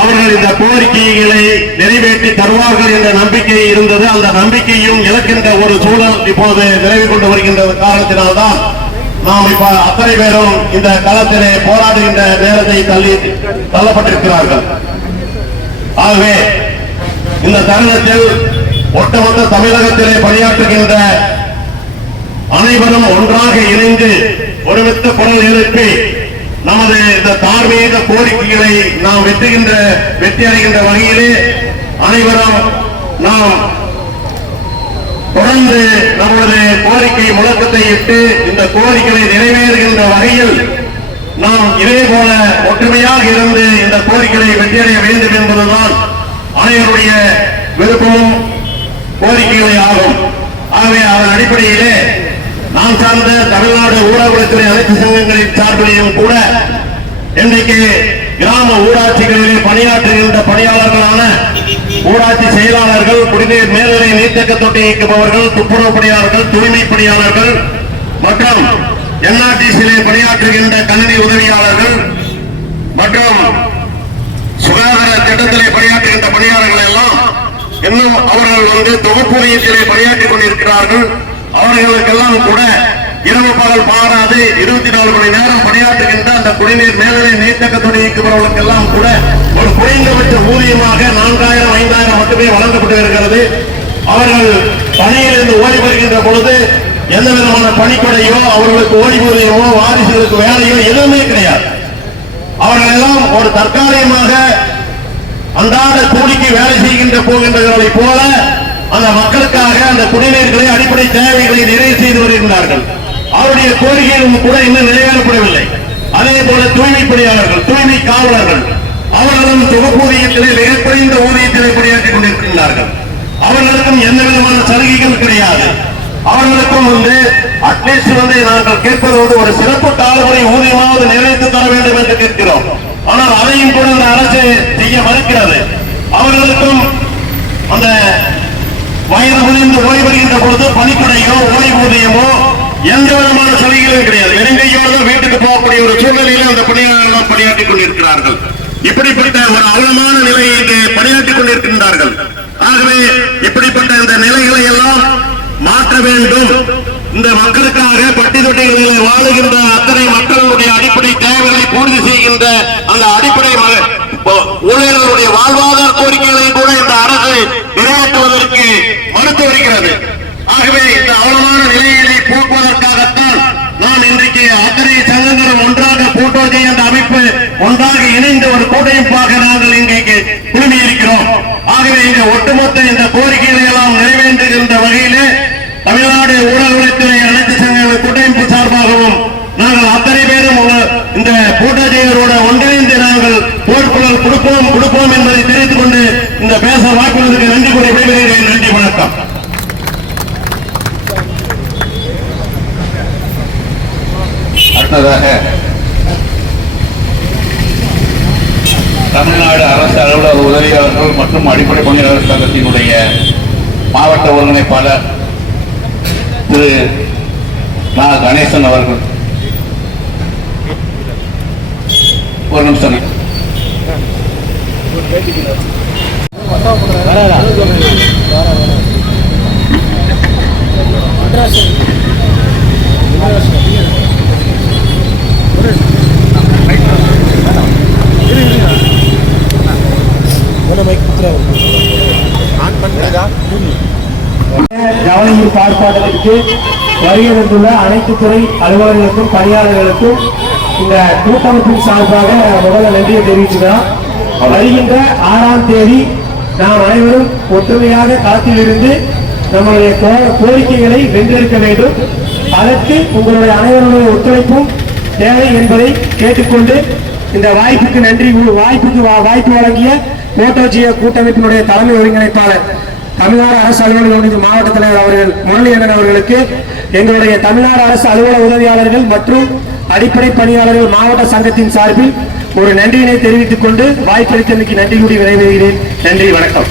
அவர்கள் இந்த கோரிக்கைகளை நிறைவேற்றி தருவார்கள் என்ற நம்பிக்கை இருந்தது. அந்த நம்பிக்கையும் இழக்கின்ற ஒரு சூழல் இப்போது நிறைவு கொண்டு வருகின்ற காரணத்தினால்தான் நாம் இப்ப அத்தனை பேரும் இந்த களத்திலே போராடுகின்ற நேரத்தை தள்ளப்பட்டிருக்கிறார்கள். ஆகவே இந்த தருணத்தில் ஒட்டுமொத்த தமிழகத்திலே பணியாற்றுகின்ற அனைவரும் ஒன்றாக இணைந்து ஒருமித்த குரல் எழுப்பி நமது இந்த தார்மீக கோரிக்கைகளை நாம் வெற்றி அடைகின்ற வகையிலே அனைவரும் நாம் தொடர்ந்து நம்முடைய கோரிக்கை முழக்கத்தை இட்டு இந்த கோரிக்கைகளை நிறைவேறுகின்ற வகையில் நாம் இதே போல ஒற்றுமையாக இருந்து இந்த கோரிக்கைகளை வெற்றியடைய வேண்டும் என்பதுதான் அனைவருடைய விருப்பமும் கோரிக்கைகளே ஆகும். ஆகவே அதன் அடிப்படையிலே நாம் சார்ந்த தமிழ்நாடு ஊரகத்துறை அனைத்து சங்கங்களின் சார்பிலையும் கூட இன்றைக்கு கிராம ஊராட்சிகளிலே பணியாற்றுகின்ற பணியாளர்களான ஊராட்சி செயலாளர்கள், குடிநீர் மேல்நிலை நீர்த்தேக்க தொட்டி இயக்குபவர்கள், துப்புரவு பணியாளர்கள், தூய்மை பணியாளர்கள் மற்றும் என்ஆர்டிசியிலே பணியாற்றுகின்ற கணினி உதவியாளர்கள் மற்றும் சுகாதார திட்டத்திலே பணியாற்றுகின்ற பணியாளர்கள் எல்லாம் இன்னும் அவர்கள் தொகுப்பூதியத்திலே பணியாற்றிக் கொண்டிருக்கிறார்கள். அவர்களுக்கெல்லாம் கூட இரவு பகல் பாராது 24 மணி நேரம் பணியாற்றுகின்ற அந்த குடிநீர் மேல்நிலை நீர்த்தேக்க தொட்டி இயக்குபவர்களுக்கெல்லாம் கூட ஒரு குறைந்தபட்ச ஊதியமாக 4000 5000 மட்டுமே வழங்கப்பட்டு வருகிறது. அவர்கள் பணியிலிருந்து ஓடி வருகின்ற பொழுது எந்த விதமான பணிப்படையோ அவர்களுக்கு ஓய்வூதியமோ வாரிசுகளுக்கு வேலையோ எதுவுமே கிடையாது. அவர்கள் எல்லாம் ஒரு தற்காலிகமாக அன்றாட கூலிக்கு வேலை செய்கின்ற போகின்றவர்களை போல அந்த மக்களுக்காக அந்த குடிநீர்களை அடிப்படை தேவைகளை நிறைவு செய்து வருகின்றார்கள். அவருடைய கோரிக்கைகளும் கூட இன்னும் நிறைவேறப்படவில்லை. அதே போல தூய்மை பணியாளர்கள், தூய்மை காவலர்கள் அவர்களும் தொகுப்பூதியத்திலே மிக குறைந்த ஊதியத்திலே பணியாற்றிக் கொண்டிருக்கின்றார்கள். அவர்களுக்கும் எந்த விதமான சலுகைகள் கிடையாது. அவர்களுக்கும் அட்லீஸ்ட் நாங்கள் கேட்பது ஒரு சிறப்பு காலமுறை ஊதியமாவது நிறைவேற்றி தர வேண்டும் என்று கேட்கிறோம். ஆனால் அதையும் கூட அந்த அரசு செய்ய மறுக்கிறது. அவர்களுக்கும் அந்த வயது முதிர்ந்து ஓய்வு வருகின்ற பொழுது பணிப்படையோ ஓய்வூதியமோ எந்த விதமான சலுகைகளும் கிடையாது. நெருங்கையோடு வீட்டுக்கு போகக்கூடிய ஒரு சூழ்நிலையில் அந்த பணியாளர்கள் பணியாற்றிக் கொண்டிருக்கிறார்கள். இப்படிப்பட்ட ஒரு அவலமான நிலையை பணியாற்றிக் கொண்டிருக்கின்றார்கள். ஆகவே இப்படிப்பட்ட இந்த நிலைகளை எல்லாம் மாற்ற வேண்டும். இந்த மக்களுக்காக பட்டி தொட்டிகளில் வாழுகின்ற அத்தனை மக்களுடைய அடிப்படை தேவைகளை பூர்த்தி செய்கின்ற அந்த அடிப்படை ஊழியர்களுடைய வாழ்வாதார கோரிக்கைகளை கூட இந்த அரசு நிறைவேற்றுவதற்கு மறுத்து வருகிறது. ஆகவே இந்த அவலமான நிலையை போக்குவதற்காகத்தான் நாம் இன்றைக்கு அத்தனை சங்கங்களும் ஒன்றாக போட்டோஜி என்ற அமைப்பு ஒன்றாக இணைந்த ஒரு கூட்டமைப்பாக நாங்கள் இன்றைக்கு குழுமி இருக்கிறோம். ஆகவே இந்த ஒட்டுமொத்த இந்த கோரிக்கைகளை எல்லாம் நிறைவேற்றுகின்ற வகையிலே தமிழ்நாடு ஊரகத்துறை அனைத்து சங்கங்கள் கூட்டமைப்பு சார்பாகவும் நாங்கள் அத்தனை பேரும் இந்த கூட்டத்தையரோட ஒன்றிணைந்து நாங்கள் போர்க்குழல் கொடுப்போம் என்பதை தெரிவித்துக் கொண்டு இந்த பேச வாய்ப்புகளுக்கு நன்றி கூறி விடைபெறுகிறேன். நன்றி, வணக்கம். அடுத்ததாக தமிழ்நாடு அரசு அலுவலக உதவியாளர்கள் மற்றும் அடிப்படை பணியாளர் சங்கத்தினுடைய மாவட்ட ஒருங்கிணைப்பாளர் திரு கணேசன் அவர்கள் ஒரு நிமிஷம். கவனிப்பு ஆர்ப்பாட்டத்திற்கு வருகை தந்துள்ள அனைத்து துறை அலுவலர்களுக்கும் பணியாளர்களுக்கும் இந்த கூட்டமைப்பின் சார்பாக முதல்ல நன்றியை தெரிவிச்சுக்கிறோம். வருகின்ற 6ஆம் தேதி நாம் அனைவரும் ஒற்றுமையாக களத்தில் இருந்து நம்முடைய கோரிக்கைகளை வென்றெடுக்க வேண்டும். அதற்கு உங்களுடைய அனைவருடைய ஒத்துழைப்பும் தேவை என்பதை கேட்டுக்கொண்டு இந்த வாய்ப்புக்கு நன்றி. வாய்ப்பு வழங்கிய போட்டோஜியோ கூட்டமைப்பினுடைய தலைமை ஒருங்கிணைப்பாளர் தமிழ்நாடு அரசு அலுவலக மாவட்ட தலைவர் அவர்கள் முரளியண்ணன் அவர்களுக்கு, எங்களுடைய தமிழ்நாடு அரசு அலுவலக உதவியாளர்கள் மற்றும் அடிப்படை பணியாளர்கள் மாவட்ட சங்கத்தின் சார்பில் ஒரு நன்றியினை தெரிவித்துக் கொண்டு வாய்ப்பளித்தமைக்கு நன்றி கூடி விடைபெறுகிறேன். நன்றி, வணக்கம்.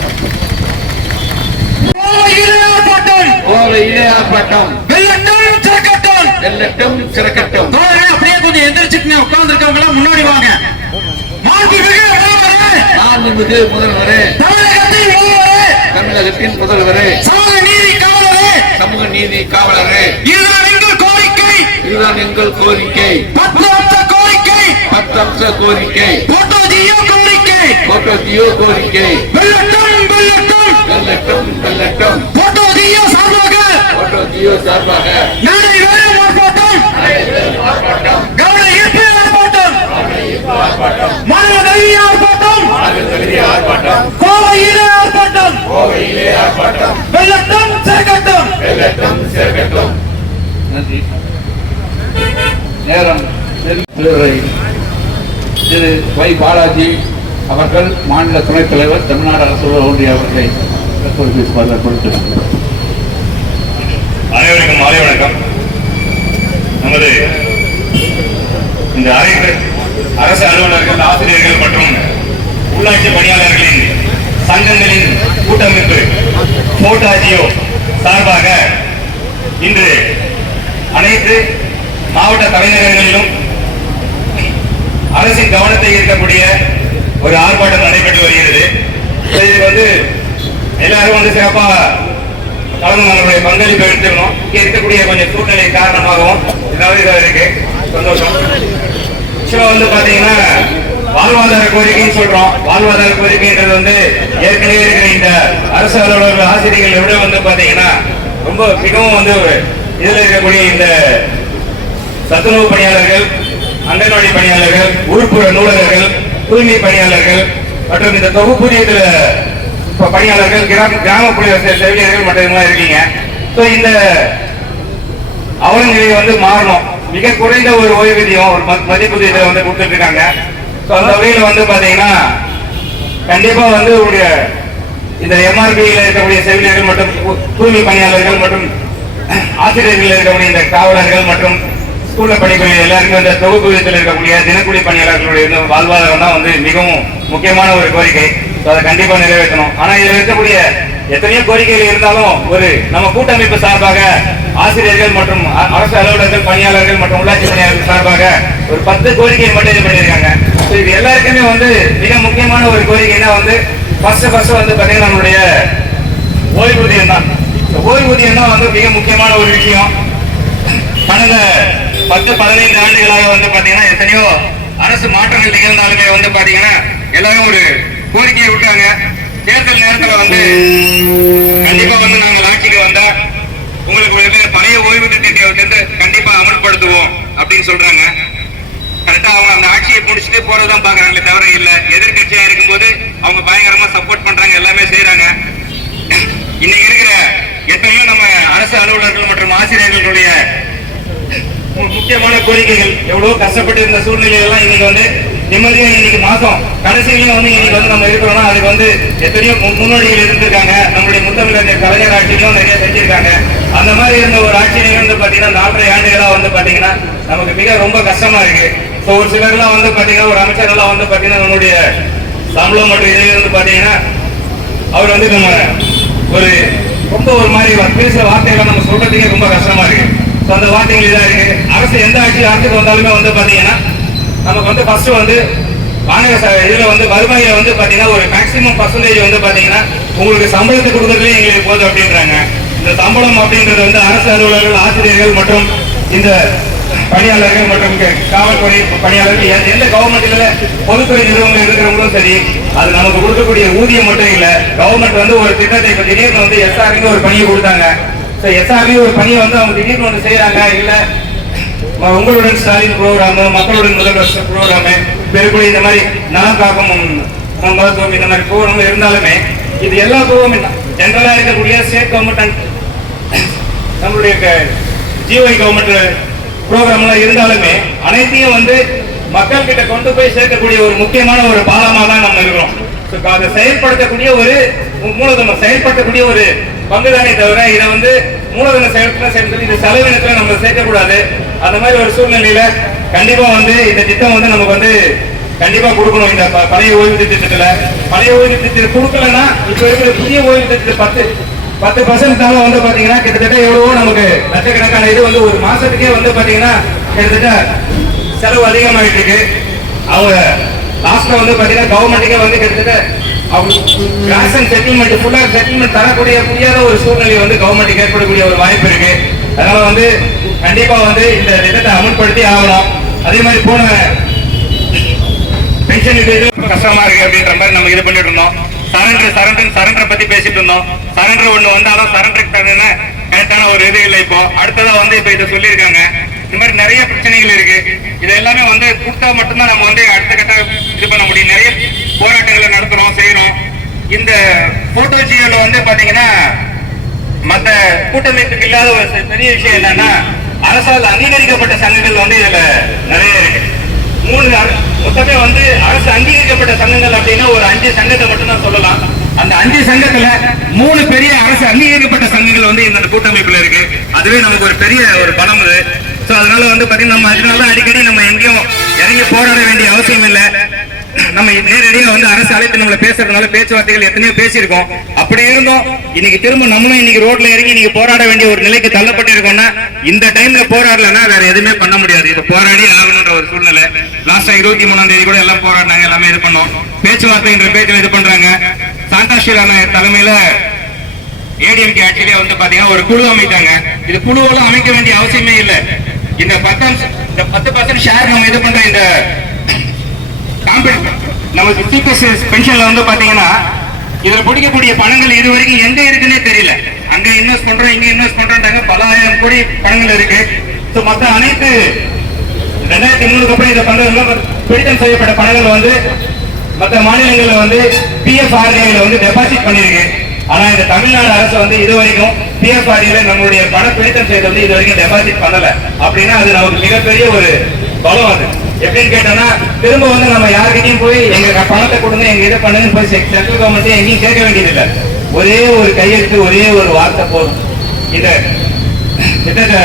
அப்படியே கொஞ்சம் எந்திரிச்சுட்டு உட்கார்ந்து இருக்கவங்க எல்லாம் முன்னாடி வாங்க. மாண்புமிகு முதல்வரே, தமிழகத்தின் முதல்வரே, சமூக நீதி காவலரே, இதுதான் எங்கள் கோரிக்கை. 10 அம்ச கோரிக்கை. போட்டோ ஜியோ கோரிக்கை. வெள்ளட்டும் போட்டோ ஜியோ சார்பாக மேடை வேறு ஆர்ப்பாட்டம், கவன ஈர்ப்பு ஆர்ப்பாட்டம், மாநில தகுதி ஆர்ப்பாட்டம், கோவையிலே ஆர்ப்பாட்டம், வெள்ளட்டும் சேர்க்கட்டும். நன்றி. நேரம் திரு வை பாலாஜி அவர்கள் மாநில துணைத் தலைவர் தமிழ்நாடு அரசு ஒன்றிய அவர்களை கொடுத்திருக்கிறார். அனைவருக்கும் மாலை வணக்கம். நமது இந்த அரசு அலுவலர்கள், ஆசிரியர்கள் மற்றும் உள்ளாட்சி பணியாளர்களின் சங்கங்களின் கூட்டமைப்பு போட்டோ ஜியோ சார்பாக இன்று அனைத்து மாவட்ட தலைநகரங்களிலும் அரசின் கவனத்தை ஈர்க்கக்கூடிய ஒரு ஆர்ப்பாட்டம் நடைபெற்று வருகிறது. இது எல்லாரும் சிறப்பாக கலந்து நம்மளுடைய பங்களிப்பை எடுத்துக்கணும். இங்க இருக்கக்கூடிய கொஞ்சம் சூழ்நிலை காரணமாகவும் ஏதாவது இதாக இருக்கு. சந்தோஷம். பாத்தீங்கன்னா வாழ்வாதார கோரிக்கைன்னு சொல்றோம். வாழ்வாதார கோரிக்கைன்றது ஏற்கனவே இருக்கிற இந்த அரசு அலுவலர்கள், ஆசிரியர்கள் விட பாத்தீங்கன்னா ரொம்ப மிகவும் இதுல இருக்கக்கூடிய இந்த சத்துணவு பணியாளர்கள், அங்கன்வாடி பணியாளர்கள், உறுப்புற நூலகர்கள், தூய்மை பணியாளர்கள் மற்றும் இந்த தொகுப்பூதியத்துல பணியாளர்கள், கிராமப்புற செவிலியர்கள் மட்டும் இருக்கீங்க. இந்த அவலநிலை மாறணும். மிக குறைந்த ஒரு ஓய்வூதியம், ஒரு மதிப்பூதியத்தை கொடுத்துட்டு இருக்காங்க. அந்த வகையில பாத்தீங்கன்னா கண்டிப்பா உங்களுடைய இந்த எம்ஆர்பியில இருக்கக்கூடிய செவிலியர்கள் மற்றும் தூய்மை பணியாளர்கள் மற்றும் ஆசிரியர்கள் இருக்கக்கூடிய இந்த காவலர்கள் மற்றும் ஸ்கூல்ல படிக்கக்கூடிய எல்லாருக்கும் இந்த தொகுப்பூதியத்தில் இருக்கக்கூடிய தினக்கூலி பணியாளர்களுடைய வாழ்வாதாரம் தான் மிகவும் முக்கியமான ஒரு கோரிக்கை. அதை கண்டிப்பா நிறைவேற்றணும். ஆனா இதுல இருக்கக்கூடிய எத்தனையோ கோரிக்கைகள் இருந்தாலும் நம்ம கூட்டமைப்பு சார்பாக ஆசிரியர்கள் மற்றும் அரசு அலுவலர்கள், பணியாளர்கள் மற்றும் உள்ளாட்சி பணியாளர்கள் சார்பாக ஒரு 10 கோரிக்கையை மட்டும் இது பண்ணியிருக்காங்க. இது எல்லாருக்குமே மிக முக்கியமான ஒரு கோரிக்கைனா ஃபர்ஸ்ட் பாத்தீங்கன்னா நம்மளுடைய ஓய்வூதியம் தான். ஓய்வூதியம் தான் மிக முக்கியமான ஒரு விஷயம். கடந்த 10-15 ஆண்டுகளாக பாத்தீங்கன்னா எத்தனையோ அரசு மாற்றங்கள் நிகழ்ந்தாலுமே பாத்தீங்கன்னா எல்லாரும் ஒரு கோரிக்கையை விட்டாங்க. தேர்தல் நேரத்தில் கண்டிப்பா நாங்கள் ஆட்சிக்கு வந்தா உங்களுக்கு பழைய ஓய்வூதியத்தை கண்டிப்பா அமல்படுத்துவோம் அப்படின்னு சொல்றாங்க. கரெக்டா அவங்க அந்த ஆட்சியை முடிச்சுட்டு போறதுதான் பாக்குறாங்களே தவிர இல்ல எதிர்கட்சியா இருக்கும்போது அவங்க பயங்கரமா சப்போர்ட் பண்றாங்க, எல்லாமே செய்யறாங்க. இன்னைக்கு இருக்கிற எத்தனையோ நம்ம அரசு அலுவலர்கள் மற்றும் ஆசிரியர்களுடைய முக்கியமான கோரிக்கைகள் எவ்வளவு கஷ்டப்பட்டு இந்த சூழ்நிலையெல்லாம் இன்னைக்கு நிம்மதியா இன்னைக்கு மாசம் கடைசியிலையும் இன்னைக்கு நம்ம இருக்கிறோம்னா அதுக்கு எத்தனையோ முன்னோடிகள் இருந்திருக்காங்க. நம்முடைய முத்தமிழர் கலைஞர் ஆட்சியிலும் நிறைய செஞ்சிருக்காங்க. அந்த மாதிரி இருந்த ஒரு ஆட்சியிலையும் பாத்தீங்கன்னா 4.5 ஆண்டுகளா பாத்தீங்கன்னா நமக்கு மிக ரொம்ப கஷ்டமா இருக்கு. ஒரு சிலர்லாம் பாத்தீங்கன்னா ஒரு அமைச்சர்லாம் பாத்தீங்கன்னா நம்மளுடைய சம்பளம் மற்றும் இது பாத்தீங்கன்னா அவர் நம்ம ரொம்ப ஒரு மாதிரி பேசுற வார்த்தைகள் நம்ம சொல்றதுக்கே ரொம்ப கஷ்டமா இருக்கு. அந்த வார்த்தைகள் இதா இருக்கு. அரசு எந்த ஆட்சிக்கு வந்தாலுமே பாத்தீங்கன்னா நமக்கு ஃபர்ஸ்ட் இதுல வருவாயில பாத்தீங்கன்னா ஒரு மேக்சிமம் பர்சன்டேஜ் பாத்தீங்கன்னா உங்களுக்கு சம்பளத்தை கொடுக்கறதுல எங்களுக்கு போதும் அப்படின்றாங்க. இந்த சம்பளம் அப்படின்றது அரசு அலுவலர்கள், ஆசிரியர்கள் மற்றும் இந்த பணியாளர்கள் மற்றும் காவல்துறை பணியாளர்கள் எந்த கவர்மெண்ட்ல பொதுத்துறை நிறுவனங்கள் இருக்கிறவங்களும் சரி, அது நமக்கு கொடுக்கக்கூடிய ஊதியம் மட்டும் இல்ல. கவர்மெண்ட் ஒரு திட்டத்தை திடீர்னு எஸ்ஆர்னு ஒரு பணியை கொடுத்தாங்க. எஸ்ஆர்னு ஒரு பணியை அவங்க திடீர்னு செய்யறாங்க. இல்ல உங்களுடன் ஸ்டாலின் ப்ரோக்ராம், மக்களுடன் முதல்வர் ப்ரோக்ராம், பெருக்குடி இந்த மாதிரி நலம் காக்கும் மருத்துவம் இந்த மாதிரி ப்ரோக்ராம் இருந்தாலுமே இது எல்லா ப்ரோக்ராமும் ஜெனரலா இருக்கக்கூடிய ஸ்டேட் கவர்மெண்ட் நம்மளுடைய ஜிஓஐ கவர்மெண்ட் ப்ரோக்ராம்லாம் இருந்தாலுமே அனைத்தையும் மக்கள் கிட்ட கொண்டு போய் சேர்க்கக்கூடிய ஒரு முக்கியமான ஒரு பாலமா தான் நம்ம இருக்கிறோம். அதை செயல்படுத்தக்கூடிய ஒரு மூலதனம், செயல்படுத்தக்கூடிய ஒரு பங்குதானே தவிர இதை மூலதன செயல்படுத்த இது செலவினத்துல நம்ம சேர்க்கக்கூடாது. அந்த மாதிரி ஒரு சூழ்நிலையில கண்டிப்பா இந்த திட்டம் நமக்கு கண்டிப்பா கொடுக்கணும். இந்த பழைய ஓய்வு திட்டத்துல பழைய ஓய்வு திட்டத்தில் கொடுக்கலன்னா இப்ப இருக்கிற புதிய ஓய்வு திட்டத்தில் 10% வந்து பாத்தீங்கன்னா கிட்டத்தட்ட எவ்வளவோ நமக்கு லட்சக்கணக்கான இது வந்து ஒரு மாசத்துக்கே வந்து பாத்தீங்கன்னா கிட்டத்தட்ட செலவு அதிகமாயிட்டு இருக்கு. அவங்க லாஸ்ட்ல வந்து பாத்தீங்கன்னா கவர்மெண்ட்டுக்கே வந்து கிட்டத்தட்ட அவங்க கிராஸ் அண்ட் செட்டில்மெண்ட் ஃபுல்லா செட்டில்மெண்ட் தரக்கூடிய முடியாத ஒரு சூழ்நிலை வந்து கவர்மெண்ட்டுக்கு ஏற்படக்கூடிய ஒரு வாய்ப்பு இருக்கு. அதனால வந்து கண்டிப்பா வந்து இந்த திட்டத்தை அமல்படுத்தி ஆகணும். அதே மாதிரி போன பென்ஷன் இது கஷ்டமா இருக்கு அப்படின்ற மாதிரி நம்ம இது பண்ணிட்டு இருந்தோம். சரண்டர் பத்தி பேசிட்டு இருந்தோம். சரண்டர் ஒண்ணு வந்தாலும் சரண்டருக்கு தகுந்த கரெக்டான ஒரு இது இல்லை. இப்போ அடுத்ததா வந்து இப்ப இதை சொல்லியிருக்காங்க. இந்த மாதிரி நிறைய பிரச்சனைகள் இருக்கு. இது எல்லாமே வந்து கொடுத்தா மட்டும்தான் நம்ம வந்து அடுத்த கட்ட இது பண்ண முடியும். நிறைய போராட்டங்களை நடத்துறோம், செய்யறோம். இந்த போட்டோ ஜியோல வந்து பாத்தீங்கன்னா மற்ற கூட்டமைப்புக்கு இல்லாத ஒரு பெரிய விஷயம் என்னன்னா அரசால் அங்கீகரிக்கப்பட்ட சங்கங்கள் வந்து இதுல நிறைய இருக்கு. 3 மொத்தமே வந்து அரசு அங்கீகரிக்கப்பட்ட சங்கங்கள் அப்படின்னா ஒரு 5 சங்கத்தை மட்டும் தான் சொல்லலாம். அந்த 5 சங்கத்துல 3 பெரிய அரசு அங்கீகரிக்கப்பட்ட சங்கங்கள் வந்து இந்த கூட்டமைப்புல இருக்கு. அதுவே நமக்கு ஒரு பெரிய ஒரு பலம் இது. சோ அதனால வந்து பாத்தீங்கன்னா நம்ம அதனால அடிக்கடி நம்ம எங்கேயும் இறங்கி போராட வேண்டிய அவசியம் இல்லை. நம்ம நேரடியாக வந்து அரசு அழைத்து நம்மள பேசுறதுனால பேச்சுவார்த்தைகள் எத்தனையோ பேசியிருக்கோம். அப்படி இருந்தோம் இன்னைக்கு திரும்ப நம்மளும் இன்னைக்கு ரோட்ல இறங்கி நீங்க போராட வேண்டிய ஒரு நிலைக்கு தள்ளப்பட்டிருக்கோம்னா இந்த டைம்ல போராடலன்னா வேற எதுவுமே பண்ண முடியாது. இது போராடி ஆகணுன்ற ஒரு சூழ்நிலை. லாஸ்டா 23ஆம் தேதி கூட எல்லாம் போராடினாங்க, எல்லாமே இது பண்ணோம். பேச்சுவார்த்தைன்ற பேச்சில் இது பண்றாங்க. சாந்தாஷிலா தலைமையில ஏடிஎம்கே ஆட்சியிலே வந்து பாத்தீங்கன்னா ஒரு குழு அமைத்தாங்க. இது குழுவெல்லாம் அமைக்க வேண்டிய அவசியமே இல்லை. இந்த 10% ஷேர் நம்ம இது பண்ற இந்த நமக்கு சிபிஎஸ் பென்ஷன்ல வந்து பாத்தீங்கன்னா இதுல பிடிக்கக்கூடிய பணங்கள் இது வரைக்கும் எங்க இருக்குன்னே தெரியல. அங்க இன்வெஸ்ட் பண்றோம், இங்க இன்வெஸ்ட் பண்றாங்க. பல ஆயிரம் கோடி பணங்கள் இருக்கு. மொத்த அனைத்து 2003 அப்புறம் இதை பண்றதுல பிடித்தம் செய்யப்பட்ட பணங்கள் வந்து மற்ற மாநிலங்கள்ல வந்து பிஎஃப்ஆர்டிஐல வந்து டெபாசிட் பண்ணிருக்கு. ஆனா இந்த தமிழ்நாடு அரசு வந்து இது வரைக்கும் பிஎஃப்ஆர்டிஐல நம்மளுடைய பண பிடித்தம் செய்து வந்து இது வரைக்கும் டெபாசிட் பண்ணல. அப்படின்னா அது நமக்கு மிகப்பெரிய ஒரு பலம். அது எப்படின்னு கேட்டோம்னா திரும்ப வந்து நம்ம யாருக்கிட்டையும் போய் எங்க பணத்தை கொடுங்க, எங்க இதை பண்ணுங்க போய் சென்ட்ரல் கவர்மெண்ட் எங்கேயும் கேட்க வேண்டியதில்லை. ஒரே ஒரு கையெழுத்து, ஒரே ஒரு வார்த்தை போதும். இதை திட்டத்தை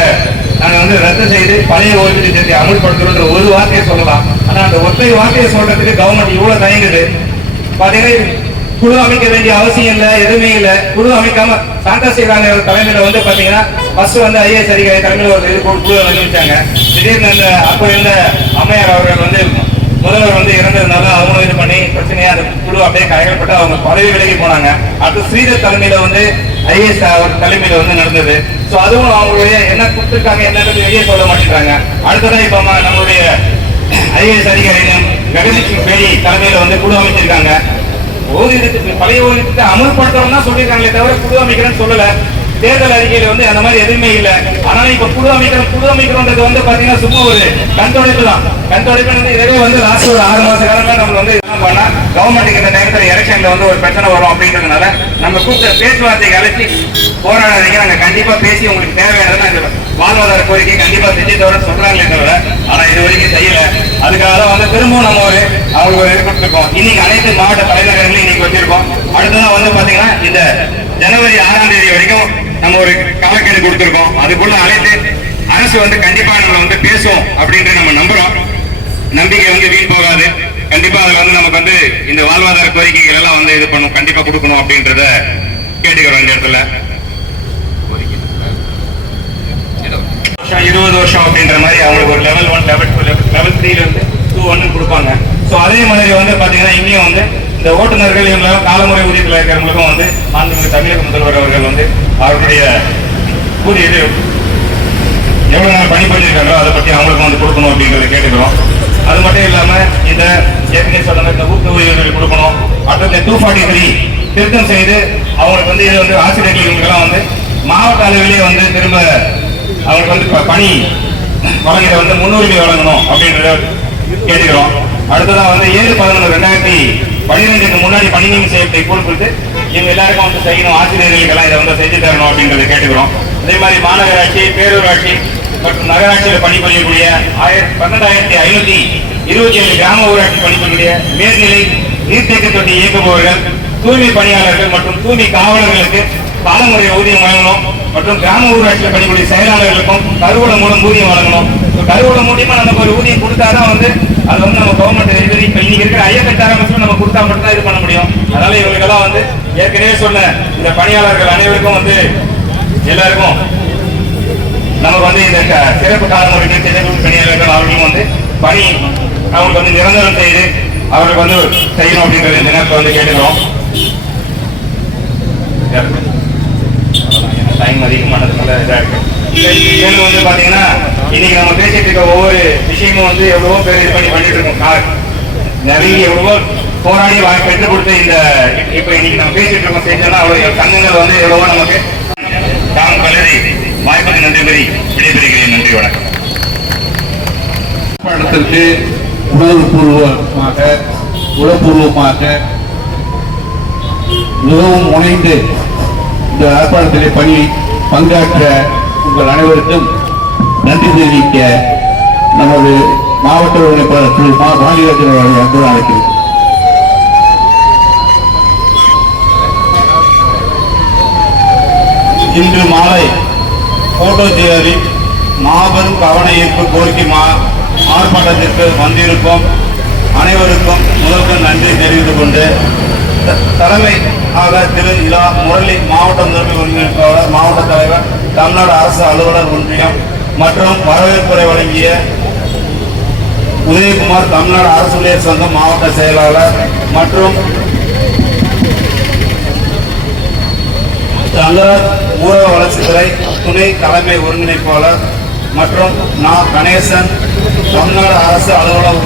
நாங்க வந்து ரத்து செய்து பழைய ஓய்வு திட்டத்தை அமல்படுத்துறோன்ற ஒரு வார்த்தையை சொல்லலாம். ஆனா அந்த ஒற்றை வார்த்தையை சொல்றதுக்கு கவர்மெண்ட் இவ்வளவு தயங்குது. பாத்தீங்கன்னா குழு அமைக்க வேண்டிய அவசியம் இல்லை, எதுவுமே இல்லை. குழு அமைக்காம சாந்தாசிராங்க தலைமையில வந்து பாத்தீங்கன்னா ஃபர்ஸ்ட் வந்து ஐஏஎஸ் அதிகாரி தலைமையில ஒரு குழு அறிவிச்சாங்க. திடீர்னு அந்த அப்போ இருந்த அம்மையார் அவர்கள் வந்து முதல்வர் வந்து இறந்ததுனால அவங்களும் இது பண்ணி பிரச்சனையா அந்த குழு அப்படியே கையெழுப்பட்டு அவங்க பதவி விலகி போனாங்க. அடுத்து ஸ்ரீதர் தலைமையில வந்து ஐஏஎஸ் அவர் தலைமையில வந்து நடந்தது. சோ அதுவும் அவங்களுடைய என்ன கொடுத்துருக்காங்க என்னன்றது வெளியே சொல்ல மாட்டேங்கிறாங்க. அடுத்ததான் இப்ப நம்மளுடைய ஐஏஎஸ் அதிகாரி ககன்தீப் பேடி தலைமையில வந்து குழு அமைச்சிருக்காங்க. பழைய ஓய்வூதியத்தை அமல்படுத்தணும்னா சொல்லிருக்காங்களே தவிர குழு அமைக்கிறேன்னு சொல்லல. தேர்தல் அறிக்கையில வந்து அந்த மாதிரி எதுவுமே இல்லை. ஆனா இப்ப குழு அமைக்கிறோன்றது வந்து பாத்தீங்கன்னா சும்மா ஒரு கண்துடைப்பு தான். கண்துடைப்பு வந்து இதே வந்து லாஸ்ட் ஒரு 6 மாச காலமா நம்ம வந்து இதெல்லாம் பண்ணா கவர்மெண்ட்டுக்கு இந்த டைம்ல எலெக்ஷன்ல வந்து ஒரு பிரச்சனை வரும் அப்படின்றதுனால நம்ம கூப்பிட்ட பேச்சுவார்த்தைக்கு அழைச்சி போராடாதீங்க, நாங்க கண்டிப்பா பேசி உங்களுக்கு தேவையானது வாழ்வாதார கோரிக்கை கண்டிப்பா செஞ்சு தவிர சொல்றாங்களே தவிர ஆனா இது வரைக்கும் செய்யல. அதுக்காக தான் வந்து திரும்பவும் நம்ம அவங்களுக்கு ஒரு இது கொடுத்துருக்கோம். இன்னைக்கு அனைத்து மாவட்ட தலைநகரங்களையும் இன்னைக்கு வச்சிருக்கோம். அடுத்ததான் வந்து பாத்தீங்கன்னா இந்த ஜனவரி 6ஆம் தேதி வரைக்கும் நம்ம ஒரு காலக்கெடு கொடுத்திருக்கோம். அதுக்குள்ள அழைத்து அரசு வந்து கண்டிப்பா நம்ம வந்து பேசுவோம் அப்படின்ட்டு நம்ம நம்புறோம். நம்பிக்கை வந்து வீண் போகாது. கண்டிப்பா அதுல வந்து நமக்கு வந்து இந்த வாழ்வாதார கோரிக்கைகள் எல்லாம் வந்து இது பண்ணும், கண்டிப்பா கொடுக்கணும் அப்படின்றத கேட்டுக்கிறோம். இந்த இடத்துல 20 வருஷம் அப்படின்ற மாதிரி அவங்களுக்கு ஒரு லெவல் 1, லெவல் 2, லெவல் 3ல இருந்து 2-1 கொடுப்பாங்க. ஸோ அதே மாதிரி வந்து பாத்தீங்கன்னா இங்கேயும் வந்து இந்த ஓட்டுநர்கள் இவங்களும் காலமுறை ஊதியத்தில் இருக்கிறவங்களுக்கும் வந்து மாண்புமிகு தமிழக முதல்வர் அவர்கள் வந்து அவருடைய ஊதியத்தை எவ்வளவு நாள் பணி பண்ணியிருக்காங்களோ அதை பற்றி அவங்களுக்கும் வந்து கொடுக்கணும் அப்படின்றத கேட்டுக்கிறோம். அது மட்டும் இல்லாம இந்த ஏற்கனவே சொன்ன இந்த ஊக்கத்தொகைகள் கொடுக்கணும். அடுத்த 243 திருத்தம் செய்து அவங்களுக்கு வந்து இது வந்து ஆசிரியர்களுக்கெல்லாம் வந்து மாவட்ட அளவிலேயே வந்து திரும்ப அவங்களுக்கு வந்து பணி வழங்கிட வந்து முன்னுரிமை வழங்கணும் அப்படின்றத கேட்டுக்கிறோம். அடுத்ததான் வந்து 7/11/2012 முன்னாடி பணி நீக்கம் செய்யப்பட்ட குழு குறித்து இவங்க எல்லாருக்கும் வந்து செய்யணும், ஆசிரியர்களுக்கெல்லாம் இதை வந்து செஞ்சு தரணும் அப்படின்றத கேட்டுக்கிறோம். அதே மாதிரி மாநகராட்சி, பேரூராட்சி மற்றும் நகராட்சியில் பணிபுரியக்கூடிய 12,527 கிராம ஊராட்சி பணிபுரியக்கூடிய மேல்நிலை நீர்த்தேக்க தொட்டி இயக்குபவர்கள், தூய்மை பணியாளர்கள் மற்றும் தூய்மை காவலர்களுக்கு காலமுறை ஊதியம் வழங்கணும். மற்றும் கிராம ஊராட்சியில் பணிபுரிய செயலாளர்களுக்கும் கருவூலம் மூலம் ஊதியம் வழங்கணும். கருவூலம் மூலியமா நமக்கு ஒரு ஊதியம் கொடுத்தாதான் வந்து அது வந்து நம்ம கவர்மெண்ட் ஏற்கனவே சொன்ன இந்த பணியாளர்கள் அனைவருக்கும் வந்து எல்லாருக்கும் நமக்கு வந்து இந்த சிறப்பு காலமுறைக்கு திட்டக்குழு பணியாளர்கள் அவர்களும் வந்து பணி அவங்களுக்கு வந்து நிரந்தரம் செய்து அவருக்கு வந்து செய்யணும் அப்படிங்கிற இந்த நேரத்தில் வந்து கேட்டுக்கிறோம். டைம் அதிகமானதுனால இதாக இருக்கு. மேலும் வந்து பாத்தீங்கன்னா இன்னைக்கு நம்ம பேசிட்டு இருக்க ஒவ்வொரு விஷயமும் வந்து எவ்வளவோ பேர் இது பண்ணிட்டு இருக்கோம். நிறைய எவ்வளவோ போராடி பெற்றுக் கொடுத்த இந்த இப்ப இன்னைக்கு நம்ம பேசிட்டு இருக்கோம் செஞ்சோம்னா அவ்வளவு சங்கங்கள் வந்து எவ்வளவோ நமக்கு தாம் கல்லறி வாய்ப்புக்கு நன்றி பெறி விடைபெறுகிறேன். நன்றி, வணக்கம். படத்திற்கு உளப்பூர்வமாக மிகவும் முனைந்து இந்த ஆர்ப்பாட்டத்திலே பங்காற்ற உங்கள் அனைவருக்கும் நன்றி தெரிவிக்க நமது மாவட்ட ஒருங்கிணைப்பாளர் திரு மா பாண்டியராஜன் அவர்களை அன்புடன் அழைக்கிறேன். இன்று மாலை கோட்டோச்சியரில் மாபெரும் கவன ஈர்ப்பு கோரிக்கை ஆர்ப்பாட்டத்திற்கு வந்திருக்கும் அனைவருக்கும் முதல்வர் நன்றி தெரிவித்துக் கொண்டு தலைமை ஆக திரு இலா முரளி மாவட்ட முதன்மை ஒருங்கிணைப்பாளர் மாவட்ட தலைவர் தமிழ்நாடு அரசு அலுவலர் ஒன்றியம் மற்றும் வரவேற்புரை வழங்கிய உதயகுமார் தமிழ்நாடு அரசு ஊழியர் சங்கம் மாவட்ட செயலாளர் மற்றும் தங்கராஜ் ஊரக வளர்ச்சித்துறை துணை தலைமை ஒருங்கிணைப்பாளர் மற்றும் கணேசன் தமிழ்நாடு அரசு அலுவலர்